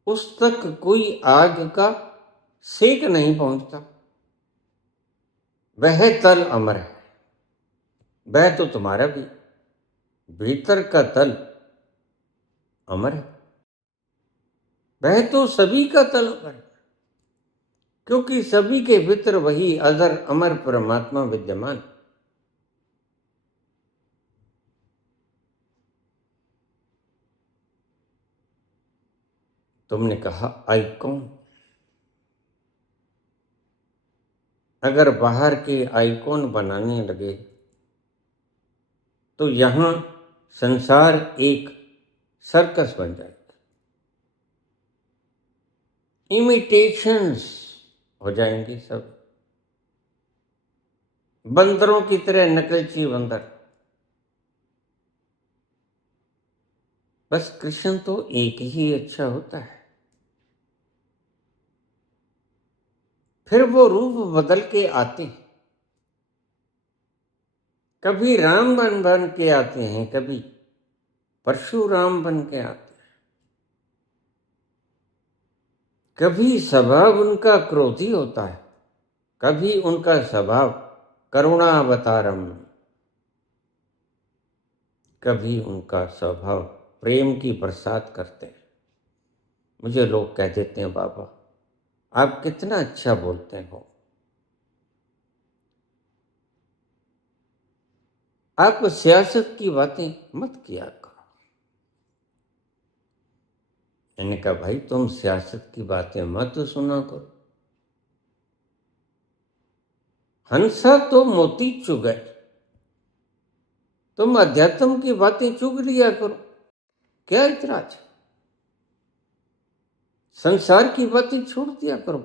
उस तक कोई आग का सेक नहीं पहुंचता। वह तल अमर है। वह तो तुम्हारा भी भीतर का तल अमर है। वह तो सभी का तल अमर है, क्योंकि सभी के भीतर वही अजर अमर परमात्मा विद्यमान। तुमने कहा आइकॉन। अगर बाहर के आइकॉन बनाने लगे तो यहां संसार एक सर्कस बन जाएगा। इमिटेशंस हो जाएंगे सब, बंदरों की तरह नकलची बंदर। बस कृष्ण तो एक ही अच्छा होता है। फिर वो रूप बदल के आते हैं। कभी राम बन के आते हैं, कभी परशुराम बन के आते हैं, कभी स्वभाव उनका क्रोधी होता है, कभी उनका स्वभाव करुणावतारम, कभी उनका स्वभाव प्रेम की बरसात करते हैं। मुझे लोग कह देते हैं बाबा आप कितना अच्छा बोलते हो, आप सियासत की बातें मत किया करो। मैंने कहा भाई तुम सियासत की बातें मत सुना करो। हंसा तो मोती चुगे, तुम अध्यात्म की बातें चुग लिया करो, क्या इतराज? संसार की बातें छोड़ दिया करो।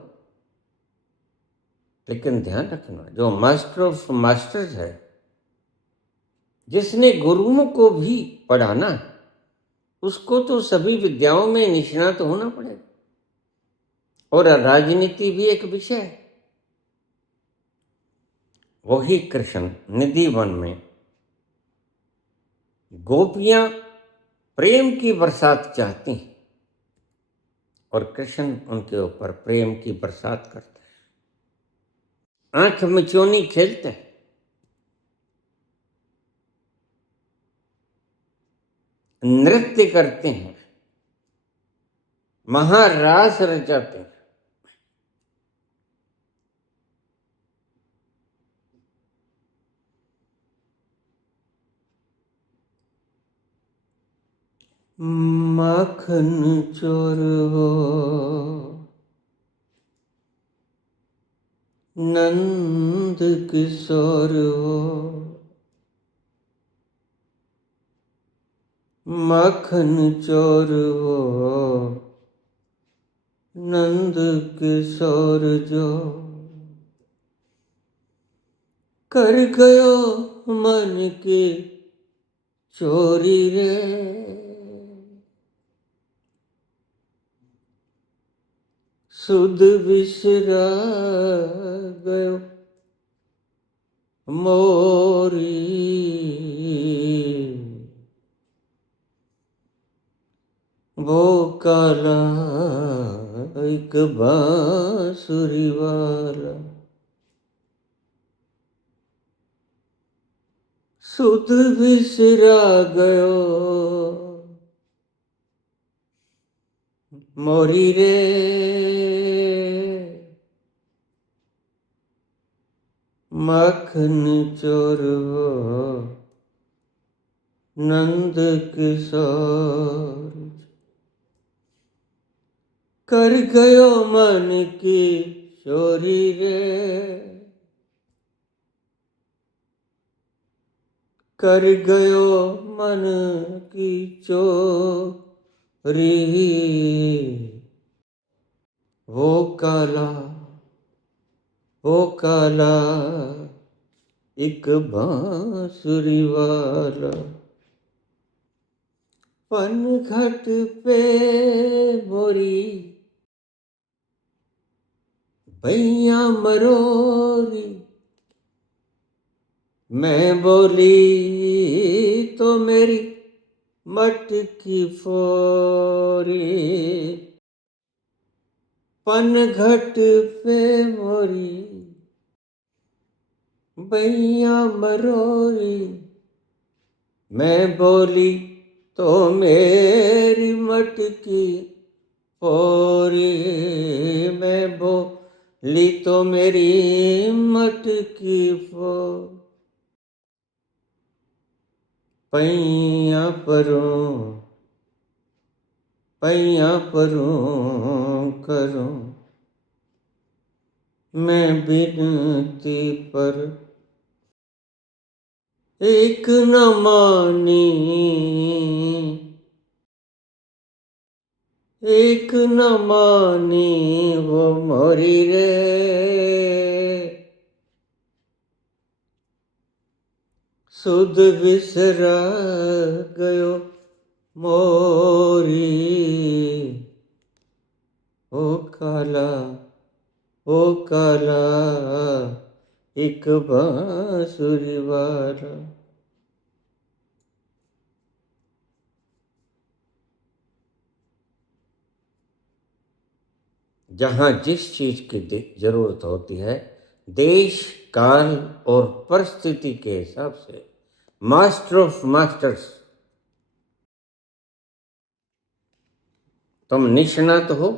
लेकिन ध्यान रखना, जो मास्टर ऑफ मास्टर्स है, जिसने गुरुओं को भी पढ़ाना है, उसको तो सभी विद्याओं में निष्णात होना पड़ेगा। और राजनीति भी एक विषय है। वही कृष्ण निधि वन में गोपियां प्रेम की बरसात चाहती हैं और कृष्ण उनके ऊपर प्रेम की बरसात करते हैं, आंख मिचौनी खेलते हैं, नृत्य करते हैं, महारास रचाते हैं। माखन चोर हो नंद किशोर हो, माखन चोर वो नंद किशोर जो कर गयो मन की चोरी रे। सुध बिसरा गयो मोरी, वो काला एक बांसुरी वाला। सुध बिसरा गयो मोरी रे। माखन चोर वो नंद किशोर कर गयो मन की चोरी रे। कर गयो मन की चोरी, वो काला एक बांसुरी वाला। पनघट पे मोरी भैया मरोरी, मैं बोली तो मेरी मटकी फोरी। पनघट पे मोरी भैया मरोरी, मैं बोली तो मेरी मटकी फोरी। मैं बोली तो मेरी मटकी फोरी। पैया परूं करूं मैं बिनती पर एक न मानी, एक न मानी वो मोरी रे। सुध बिसरा गयो मोरी, ओ काला एक बांसुरी वाला। जहाँ जिस चीज की जरूरत होती है, देश काल और परिस्थिति के हिसाब से मास्टर ऑफ मास्टर्स तुम निष्णात हो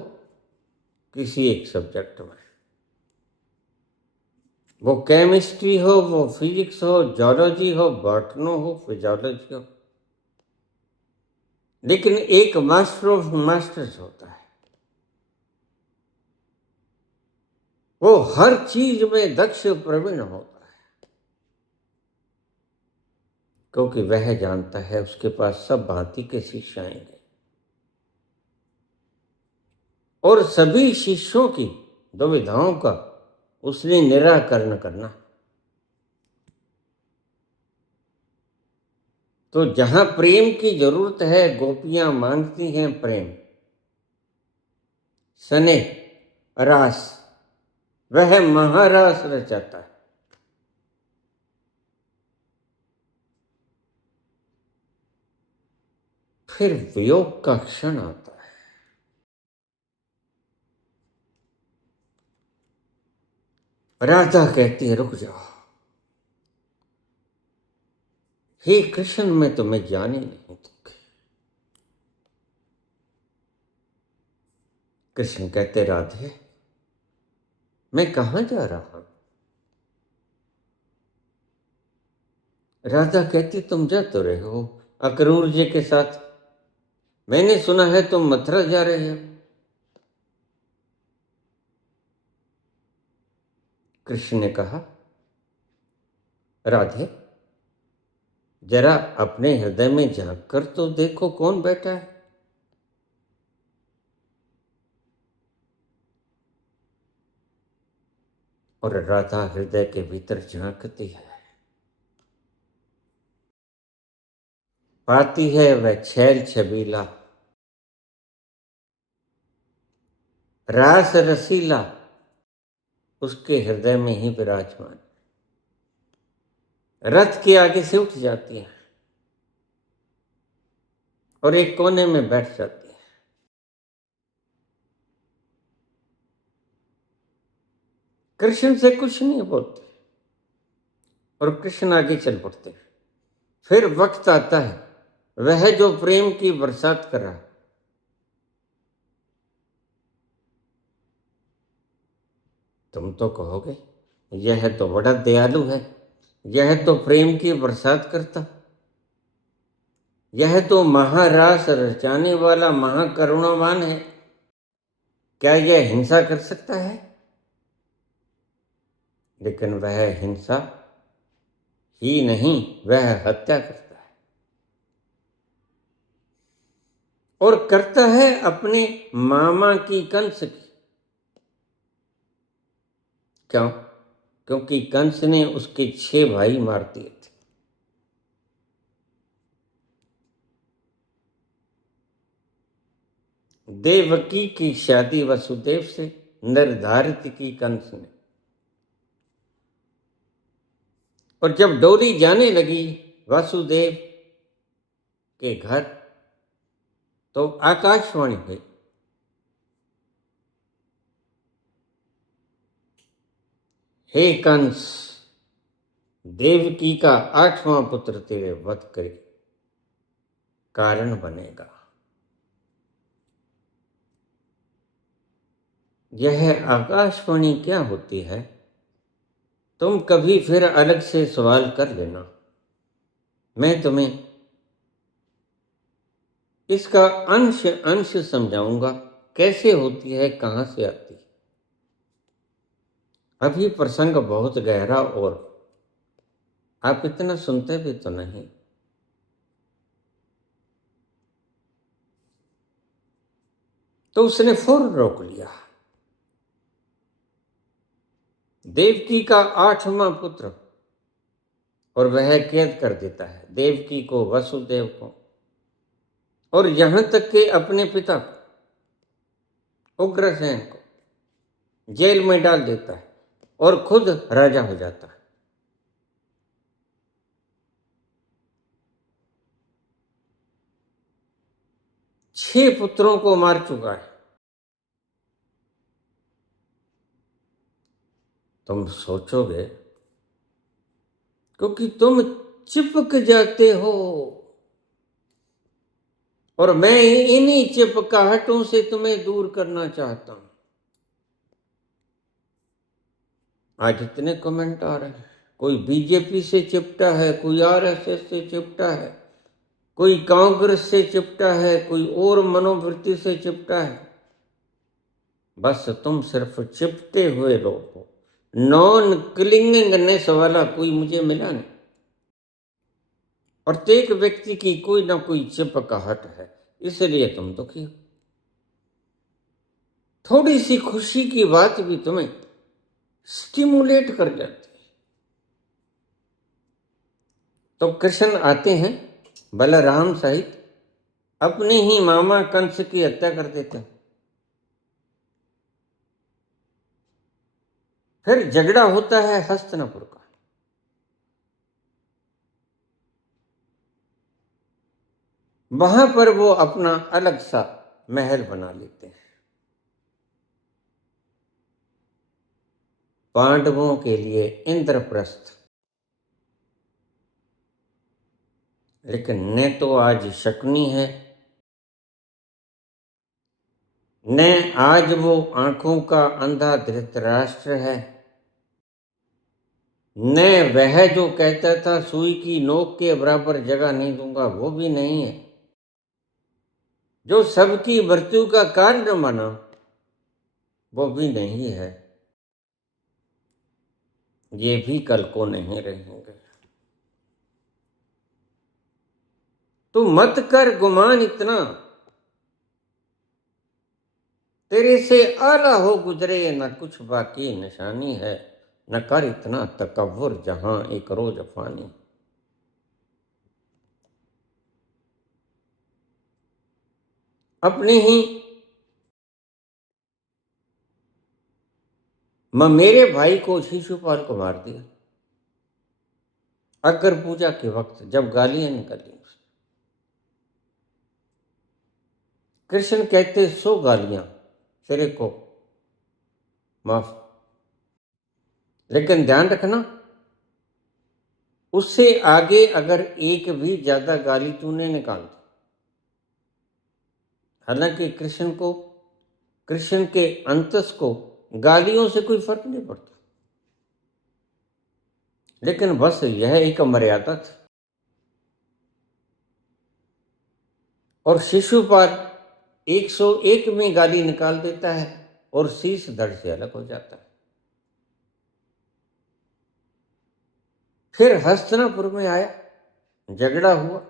किसी एक सब्जेक्ट में। वो केमिस्ट्री हो, वो फिजिक्स हो, जोलॉजी हो, बॉटनी हो, फिजियोलॉजी हो, लेकिन एक मास्टर ऑफ मास्टर्स होता है। वो हर चीज में दक्ष प्रवीण होता है, क्योंकि वह जानता है उसके पास सब भांति के शिष्य आएंगे और सभी शिष्यों की दुविधाओं का उसने निराकरण करना। तो जहां प्रेम की जरूरत है, गोपियां मांगती हैं प्रेम, स्नेह, रास, वह महारास रचाता है। फिर वियोग का क्षण आता है। राधा कहती है रुक जाओ, हे कृष्ण मैं तुम्हें जान ही नहीं दूंगी। कृष्ण कहते राधे मैं कहां जा रहा हूं। राधा कहती तुम जा तो रहे हो अक्रूर जी के साथ, मैंने सुना है तुम मथुरा जा रहे हो। कृष्ण ने कहा राधे जरा अपने हृदय में झांक कर तो देखो कौन बैठा है। और राधा हृदय के भीतर झांकती है, पाती है वह छैल छबीला, रास रसीला उसके हृदय में ही विराजमान, रथ के आगे से उठ जाती है और एक कोने में बैठ जाती है। कृष्ण से कुछ नहीं बोलते और कृष्ण आगे चल पड़ते हैं। फिर वक्त आता है, वह जो प्रेम की बरसात कर रहा है, तुम तो कहोगे यह तो बड़ा दयालु है, यह तो प्रेम की बरसात करता, यह तो महारास रचाने वाला महाकरुणावान है, क्या यह हिंसा कर सकता है? लेकिन वह हिंसा ही नहीं, वह हत्या करता है, और करता है अपने मामा की कंस की। क्यों? क्योंकि कंस ने उसके 6 भाई मार दिए थे। देवकी की शादी वसुदेव से निर्धारित की कंस ने, और जब डोली जाने लगी वासुदेव के घर तो आकाशवाणी हुई, हे कंस, देवकी का 8वां पुत्र तेरे वध के कारण बनेगा। यह आकाशवाणी क्या होती है, तुम कभी फिर अलग से सवाल कर लेना, मैं तुम्हें इसका अंश अंश समझाऊंगा, कैसे होती है, कहां से आती है। अभी प्रसंग बहुत गहरा और आप इतना सुनते भी तो नहीं। तो उसने फौरन रोक लिया। देवकी का 8वां पुत्र, और वह कैद कर देता है देवकी को, वसुदेव को, और यहां तक कि अपने पिता को, उग्रसेन को जेल में डाल देता है और खुद राजा हो जाता है। छह पुत्रों को मार चुका है। तुम सोचोगे, क्योंकि तुम चिपक जाते हो, और मैं इन्हीं चिपकाहटों से तुम्हें दूर करना चाहता हूं। आज इतने कमेंट आ रहे हैं, कोई बीजेपी से चिपटा है, कोई आरएसएस से चिपटा है, कोई कांग्रेस से चिपटा है, कोई और मनोवृत्ति से चिपटा है। बस तुम सिर्फ चिपटे हुए लोग हो, नॉन क्लिंगिंगनेस वाला कोई मुझे मिला नहीं। प्रत्येक व्यक्ति की कोई ना कोई चिपकाहट है, इसलिए तुम दुखी हो। थोड़ी सी खुशी की बात भी तुम्हें स्टिमुलेट कर जाती है। तो कृष्ण आते हैं बलराम सहित, अपने ही मामा कंस की हत्या कर देते हैं। फिर झगड़ा होता है हस्तिनापुर का। वहां पर वो अपना अलग सा महल बना लेते हैं, पांडवों के लिए इंद्रप्रस्थ। लेकिन न तो आज शकुनी है, न आज वो आंखों का अंधा धृतराष्ट्र है, न वह जो कहता था सुई की नोक के बराबर जगह नहीं दूंगा, वो भी नहीं है। जो सबकी मृत्यु का कारण बना, वो भी नहीं है। ये भी कल को नहीं रहेंगे। तू मत कर गुमान इतना, तेरे से आला हो गुजरे न कुछ बाकी निशानी है, न कर इतना तकव्वुर जहां एक रोज फानी। अपने ही मेरे भाई को शिशुपाल को मार दिया अगर पूजा के वक्त, जब गालियां निकली। कृष्ण कहते 100 गालियां तेरे को माफ, लेकिन ध्यान रखना उससे आगे अगर एक भी ज्यादा गाली तूने निकाल दी, हालांकि कृष्ण के अंतस को गालियों से कोई फर्क नहीं पड़ता, लेकिन बस यह एक मर्यादा थी। और शिशुपाल 101 में गाली निकाल देता है और शीश धड़ से अलग हो जाता है। फिर हस्तिनापुर में आया, झगड़ा हुआ,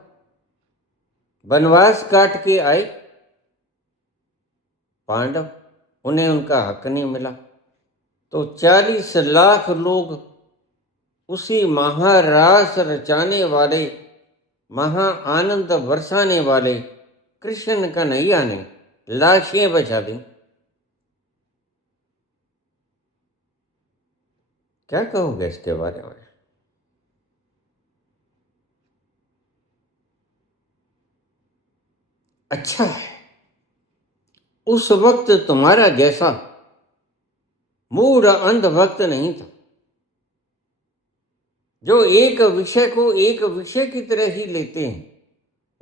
वनवास काट के आए पांडव, उन्हें उनका हक नहीं मिला, तो 40 लाख लोग उसी महारास रचाने वाले, महा आनंद बरसाने वाले कृष्ण कन्हैया ने लाशें बचा दी। क्या कहोगे इसके बारे में? अच्छा है उस वक्त तुम्हारा जैसा मूढ़ अंध भक्त नहीं था, जो एक विषय को एक विषय की तरह ही लेते हैं।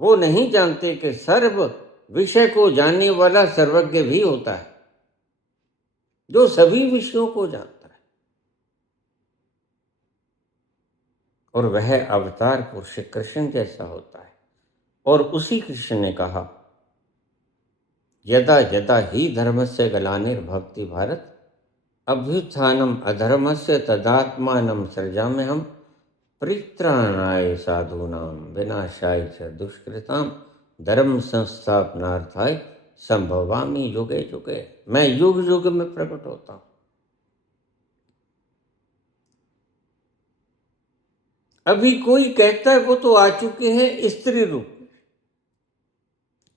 वो नहीं जानते कि सर्व विषय को जानने वाला सर्वज्ञ भी होता है, जो सभी विषयों को जानता है। और वह अवतार पुरुष कृष्ण जैसा होता है। और उसी कृष्ण ने कहा, यदा यदा ही धर्मस्य ग्लानिर्भवति भारत, अभ्युत्थानम अधर्मस्य तदात्मानं सृजाम्यहम्, परित्राणाय साधूनां विनाशाय च दुष्कृतां, धर्म संस्थापनार्थाय संभवामि युगे युगे। मैं युग युग में प्रकट होता हूं। अभी कोई कहता है वो तो आ चुके हैं स्त्री रूप में,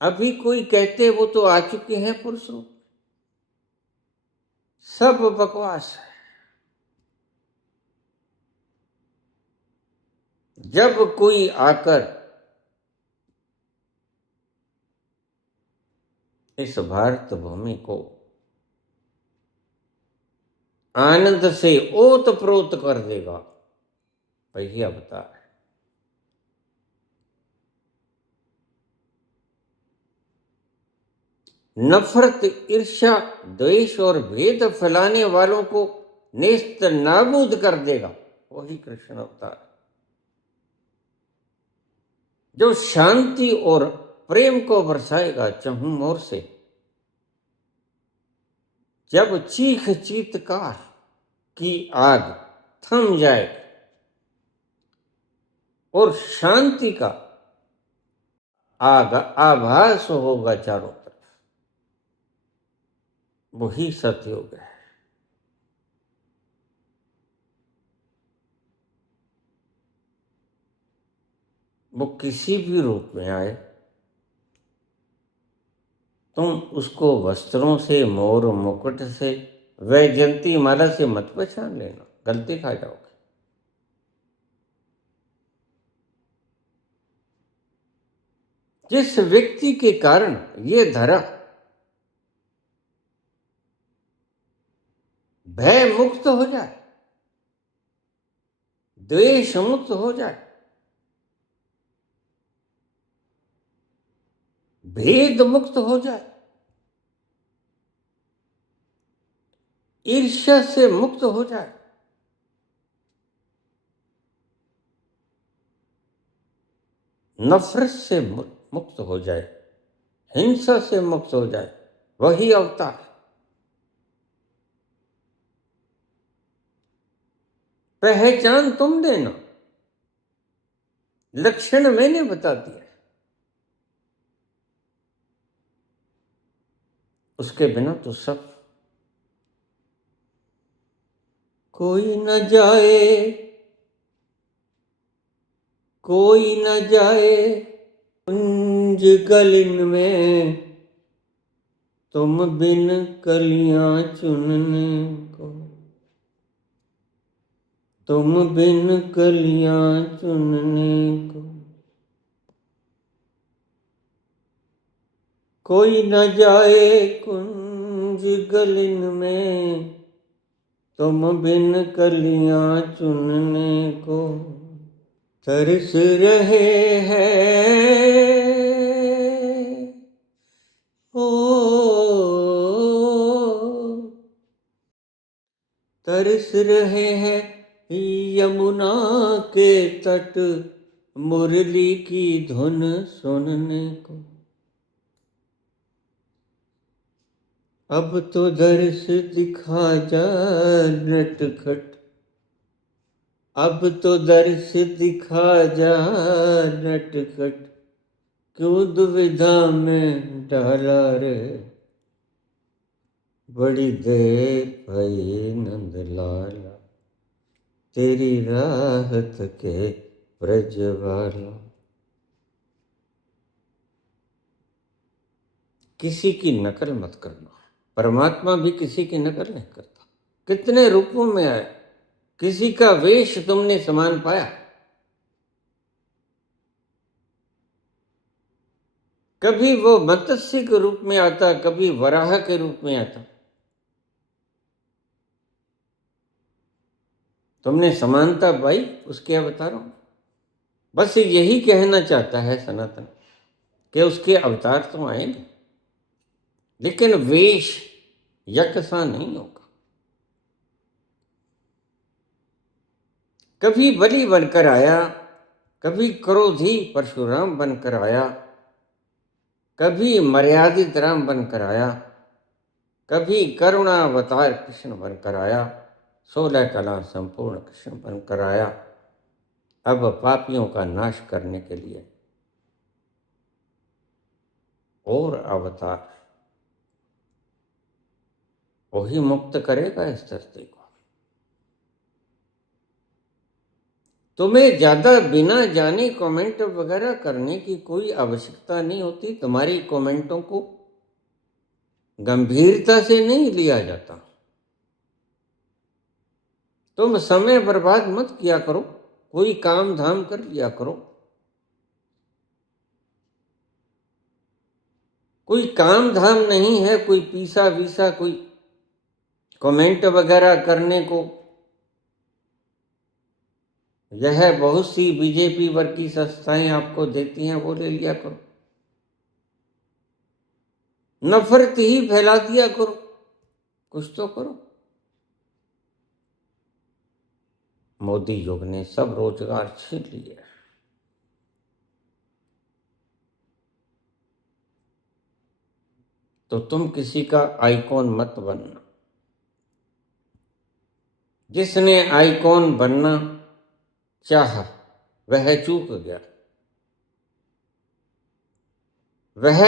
अभी कोई कहते हैं वो तो आ चुके हैं पुरुष रूप। सब बकवास है। जब कोई आकर इस भारत भूमि को आनंद से ओत प्रोत कर देगा, वही अवतार है। नफरत, ईर्ष्या, द्वेष और भेद फैलाने वालों को नेस्त नाबूद कर देगा, वही कृष्ण अवतार। जो शांति और प्रेम को बरसाएगा चहुं ओर से, जब चीख चीतकार की आग थम जाए और शांति का आभास होगा चारों तरफ, वही सतयुग है। वो किसी भी रूप में आए, तुम उसको वस्त्रों से, मोर मुकुट से, वैजयंती माला से मत पहचान लेना, गलती खा जाओगे। जिस व्यक्ति के कारण ये धरा भय मुक्त हो जाए, द्वेष मुक्त हो जाए, भेद मुक्त हो जाए, ईर्ष्या से मुक्त हो जाए, नफरत से मुक्त हो जाए, हिंसा से मुक्त हो जाए, वही अवतार। पहचान तुम देना, लक्षण मैंने बता दिया। उसके बिना तो सब। कोई न जाए, कोई न जाए कुंज गलिन में, तुम बिन कलियां चुनने को, तुम बिन कलियां चुनने को। कोई न जाए कुंज गलिन में, तुम बिन कलियां चुनने को। तरस रहे हैं ओ, तरस रहे हैं यमुना के तट, मुरली की धुन सुनने को। अब तो दर्श दिखा जा नटखट, अब तो दर्श दिखा जा नटखट, क्यों दुविधा में डाला रे। बड़ी देर भई नंद लाला, तेरी राहत के ब्रज वाला। किसी की नकल मत करना, परमात्मा भी किसी की नकल नहीं करता। कितने रूपों में आए, किसी का वेश तुमने समान पाया? कभी वो मत्स्य के रूप में आता, कभी वराह के रूप में आता। तुमने समानता पाई उसके अवतारों में। बस यही कहना चाहता है सनातन कि उसके अवतार तो आएंगे, लेकिन वेश यकसा नहीं होगा। कभी बलि बनकर आया, कभी क्रोधी परशुराम बनकर आया, कभी मर्यादित राम बनकर आया, कभी करुणावतार कृष्ण बनकर आया, 16 कला संपूर्ण कृष्ण बनकर आया। अब पापियों का नाश करने के लिए और अवतार, वही मुक्त करेगा इस धरती को। तुम्हें ज्यादा बिना जाने कमेंट वगैरह करने की कोई आवश्यकता नहीं होती। तुम्हारी कमेंटों को गंभीरता से नहीं लिया जाता। तुम समय बर्बाद मत किया करो, कोई काम धाम कर लिया करो। कोई काम धाम नहीं है, कोई पीसा वीसा, कोई कमेंट वगैरह करने को। यह बहुत सी बीजेपी वर्गी संस्थाएं आपको देती हैं, वो ले लिया करो। नफरत ही फैला दिया करो, कुछ तो करो। मोदी युग ने सब रोजगार छीन लिए। तो तुम किसी का आइकॉन मत बनना। जिसने आइकॉन बनना चाहा वह चूक गया। वह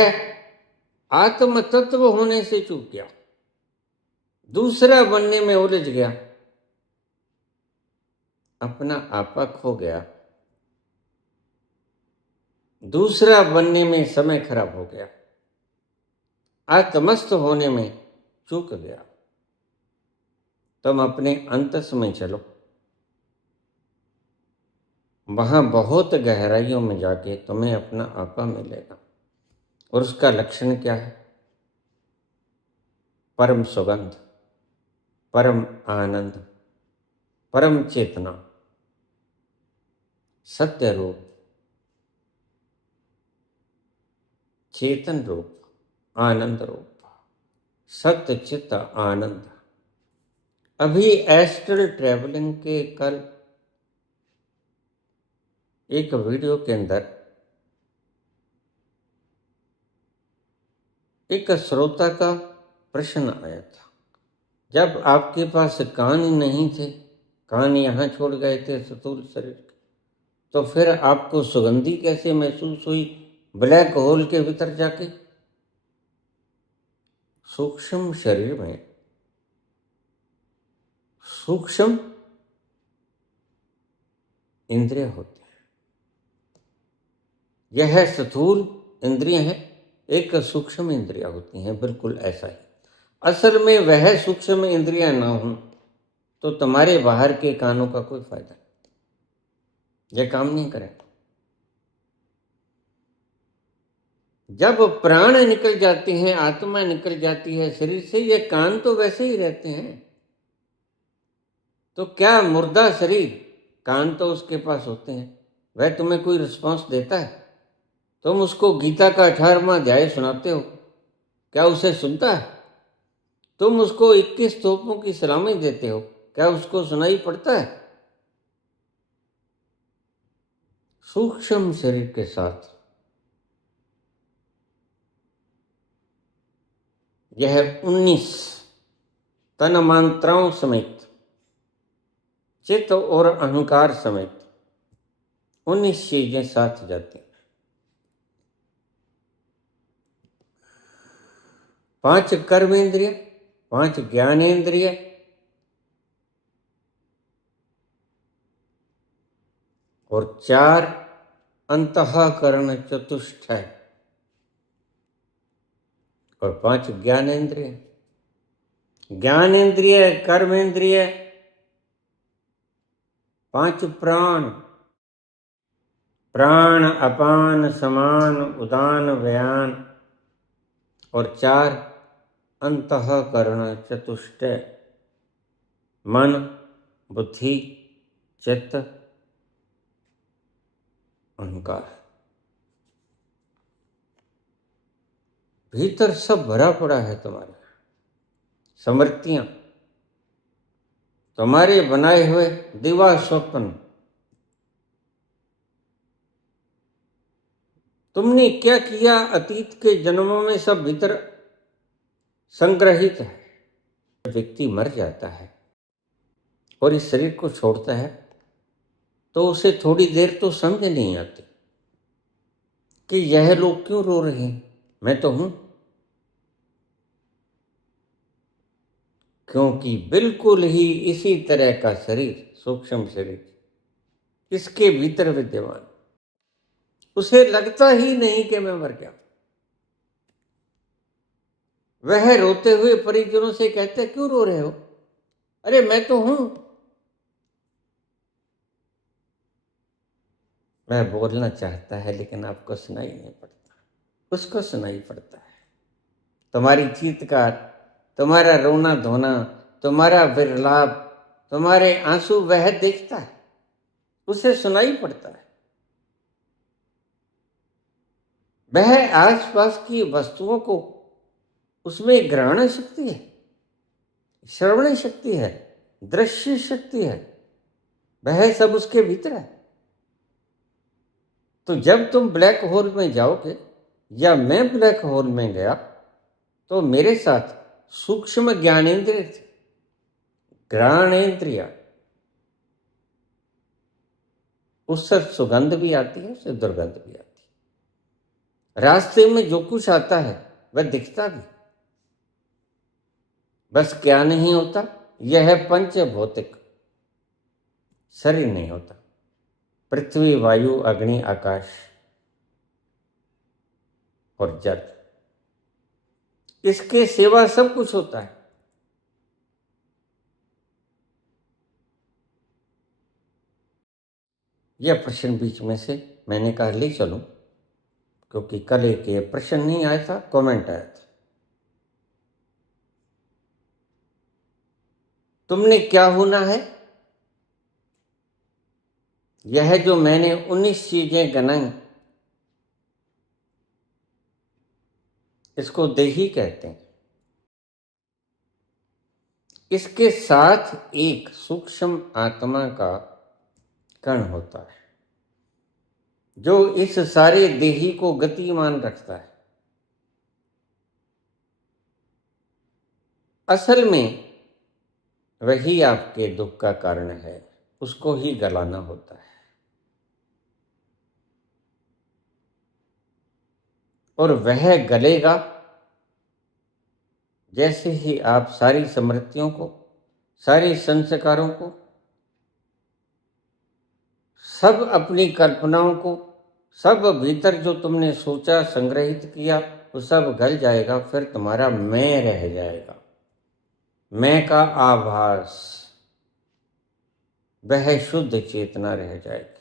आत्म तत्व होने से चूक गया, दूसरा बनने में उलझ गया, अपना आपा खो गया, दूसरा बनने में समय खराब हो गया, आत्मस्थ होने में चूक गया। तुम अपने अंतस में चलो, वहां बहुत गहराइयों में जाके तुम्हें अपना आपा मिलेगा। और उसका लक्षण क्या है? परम सुगंध, परम आनंद, परम चेतना, सत्य रूप, चेतन रूप, आनंद रूप, सत्य चित्त आनंद। अभी एस्ट्रल ट्रेवलिंग के कल एक वीडियो के अंदर एक श्रोता का प्रश्न आया था, जब आपके पास कान नहीं थे, कान यहाँ छोड़ गए थे स्थूल शरीर के, तो फिर आपको सुगंधी कैसे महसूस हुई ब्लैक होल के भीतर जाके? सूक्ष्म शरीर में सूक्ष्म इंद्रिय होती हैं। यह स्थूल इंद्रिय हैं, एक सूक्ष्म इंद्रिय होती हैं, बिल्कुल ऐसा ही। असल में वह सूक्ष्म इंद्रियां ना हो तो तुम्हारे बाहर के कानों का कोई फायदा नहीं, यह काम नहीं करें। जब प्राण निकल जाते हैं, आत्मा निकल जाती है शरीर से, ये कान तो वैसे ही रहते हैं। तो क्या मुर्दा शरीर, कान तो उसके पास होते हैं, वह तुम्हें कोई रिस्पांस देता है? तुम उसको गीता का 18वां अध्याय सुनाते हो, क्या उसे सुनता है? तुम उसको 21 तोपों की सलामी देते हो, क्या उसको सुनाई पड़ता है? सूक्ष्म शरीर के साथ यह 19 तन मात्राओं समेत, चित्त और अहंकार समेत 19 चीजें साथ जाती हैं। 5 कर्मेंद्रिय, 5 ज्ञानेंद्रिय और 4 अंतःकरण चतुष्टय और 5 ज्ञानेंद्रिय। ज्ञानेंद्रिय, कर्मेंद्रिय, 5 प्राण, प्राण अपान समान उदान व्यान और 4 अंतःकरण चतुष्टय, मन, बुद्धि, चित्त, अहंकार। भीतर सब भरा पड़ा है तुम्हारे, समृतियां, तुम्हारे बनाए हुए दिवा स्वप्न। तुमने क्या किया अतीत के जन्मों में, सब भीतर संग्रहित है। व्यक्ति मर जाता है और इस शरीर को छोड़ता है तो उसे थोड़ी देर तो समझ नहीं आती कि यह लोग क्यों रो रहे हैं, मैं तो हूं। क्योंकि बिल्कुल ही इसी तरह का शरीर, सूक्ष्म शरीर इसके भीतर विद्यमान, उसे लगता ही नहीं कि मैं मर गया। वह रोते हुए परिजनों से कहते, क्यों रो रहे हो? अरे मैं तो हूं। वह बोलना चाहता है लेकिन आपको सुनाई नहीं पड़ता, उसको सुनाई पड़ता है। तुम्हारी चीत्कार, तुम्हारा रोना धोना, तुम्हारा विरलाप, तुम्हारे आंसू वह देखता है, उसे सुनाई पड़ता है। वह आसपास की वस्तुओं को, उसमें ग्रहण शक्ति है, श्रवण शक्ति है, दृश्य शक्ति है, वह सब उसके भीतर है। तो जब तुम ब्लैक होल में जाओगे या मैं ब्लैक होल में गया तो मेरे साथ सूक्ष्म ज्ञानेंद्रिय थे, घ्राणेन्द्रिय, उससे सुगंध भी आती है, उससे दुर्गंध भी आती है। रास्ते में जो कुछ आता है वह दिखता भी, बस क्या नहीं होता, यह पंच भौतिक शरीर नहीं होता। पृथ्वी, वायु, अग्नि, आकाश और जल, इसके सिवा सब कुछ होता है। यह प्रश्न बीच में से मैंने कहा ले चलूं, क्योंकि कल एक ये प्रश्न नहीं आया था, कमेंट आया था। तुमने क्या होना है? यह जो मैंने 19 चीजें गनाई, इसको देही कहते हैं। इसके साथ एक सूक्ष्म आत्मा का कण होता है जो इस सारे देही को गतिमान रखता है। असल में वही आपके दुख का कारण है, उसको ही गलाना होता है। और वह गलेगा जैसे ही आप सारी स्मृतियों को, सारे संस्कारों को, सब अपनी कल्पनाओं को, सब भीतर जो तुमने सोचा, संग्रहित किया, वो सब गल जाएगा। फिर तुम्हारा मैं रह जाएगा, मैं का आभास, वह शुद्ध चेतना रह जाएगी।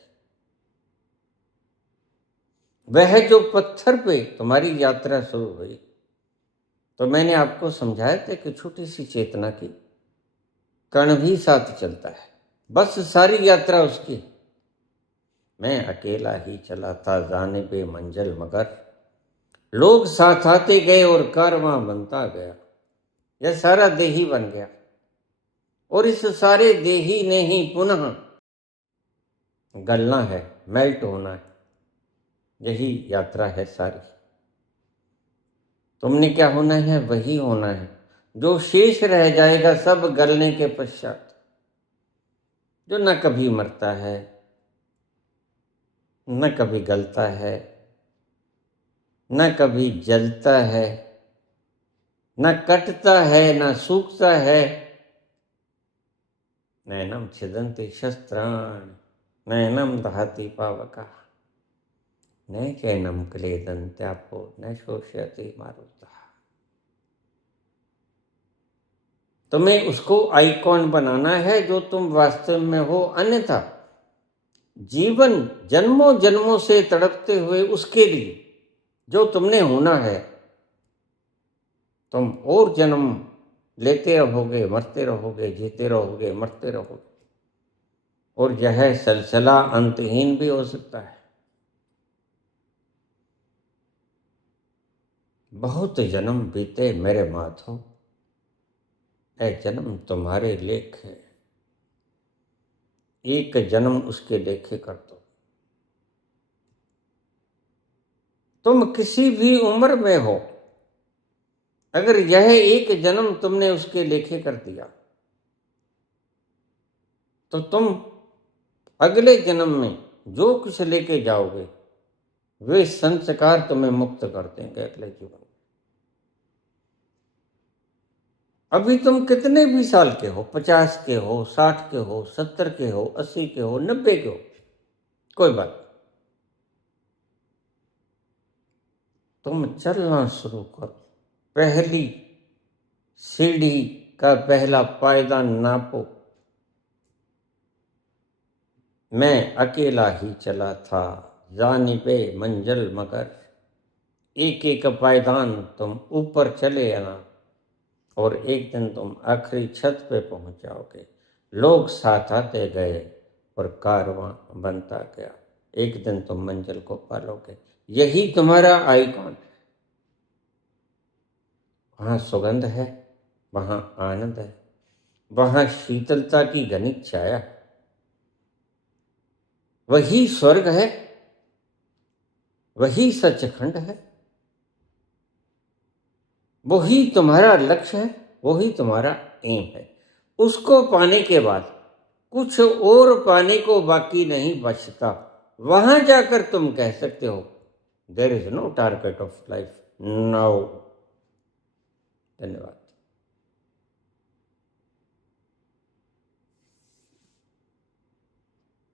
वह जो पत्थर पे तुम्हारी यात्रा शुरू हुई, तो मैंने आपको समझाया था कि छोटी सी चेतना की कण भी साथ चलता है, बस सारी यात्रा उसकी। मैं अकेला ही चला था जानिबे मंजिल मगर, लोग साथ आते गए और कारवां बनता गया। यह सारा देही बन गया, और इस सारे देही ने ही पुनः गलना है, मेल्ट होना है। यही यात्रा है सारी। तुमने क्या होना है? वही होना है। जो शेष रह जाएगा सब गलने के पश्चात, जो न कभी मरता है, न कभी गलता है, न कभी जलता है, न कटता है, न सूखता है। नैनम छिदन्ति शस्त्राणि, नैनम दहति पावकः, न चैनम क्लेदन्त्यापो न शोषयति मारुतः। तुम्हें उसको आइकॉन बनाना है जो तुम वास्तव में हो, अन्यथा जीवन जन्मों जन्मों से तड़पते हुए उसके लिए जो तुमने होना है, तुम और जन्म लेते रहोगे, मरते रहोगे, जीते रहोगे, मरते रहोगे, और यह सिलसिला अंतहीन भी हो सकता है। बहुत जन्म बीते मेरे माधो, ऐ जन्म तुम्हारे लेख है, एक जन्म उसके लेखे कर दो। तुम किसी भी उम्र में हो, अगर यह एक जन्म तुमने उसके लेखे कर दिया, तो तुम अगले जन्म में जो कुछ लेके जाओगे, वे संस्कार तुम्हें मुक्त कर देंगे अगले जीवन में। अभी तुम कितने भी साल के हो, 50 के हो, 60 के हो, 70 के हो, 80 के हो, 90 के हो, कोई बात नहीं। तुम चलना शुरू करो। पहली सीढ़ी का पहला पायदान नापो। मैं अकेला ही चला था जानिबे मंजिल मगर, एक एक पायदान तुम ऊपर चले आना, और एक दिन तुम आखिरी छत पे पहुंच जाओगे। लोग साथ आते गए और कारवां बनता गया। एक दिन तुम मंजिल को पालोगे। यही तुम्हारा आइकॉन। वहां सुगंध है, वहां आनंद है, वहां शीतलता की घनित छाया, वही स्वर्ग है, वही सचखंड है, वही तुम्हारा लक्ष्य है, वही तुम्हारा एम है। उसको पाने के बाद कुछ और पाने को बाकी नहीं बचता। वहां जाकर तुम कह सकते हो there is no target of life now. धन्यवाद।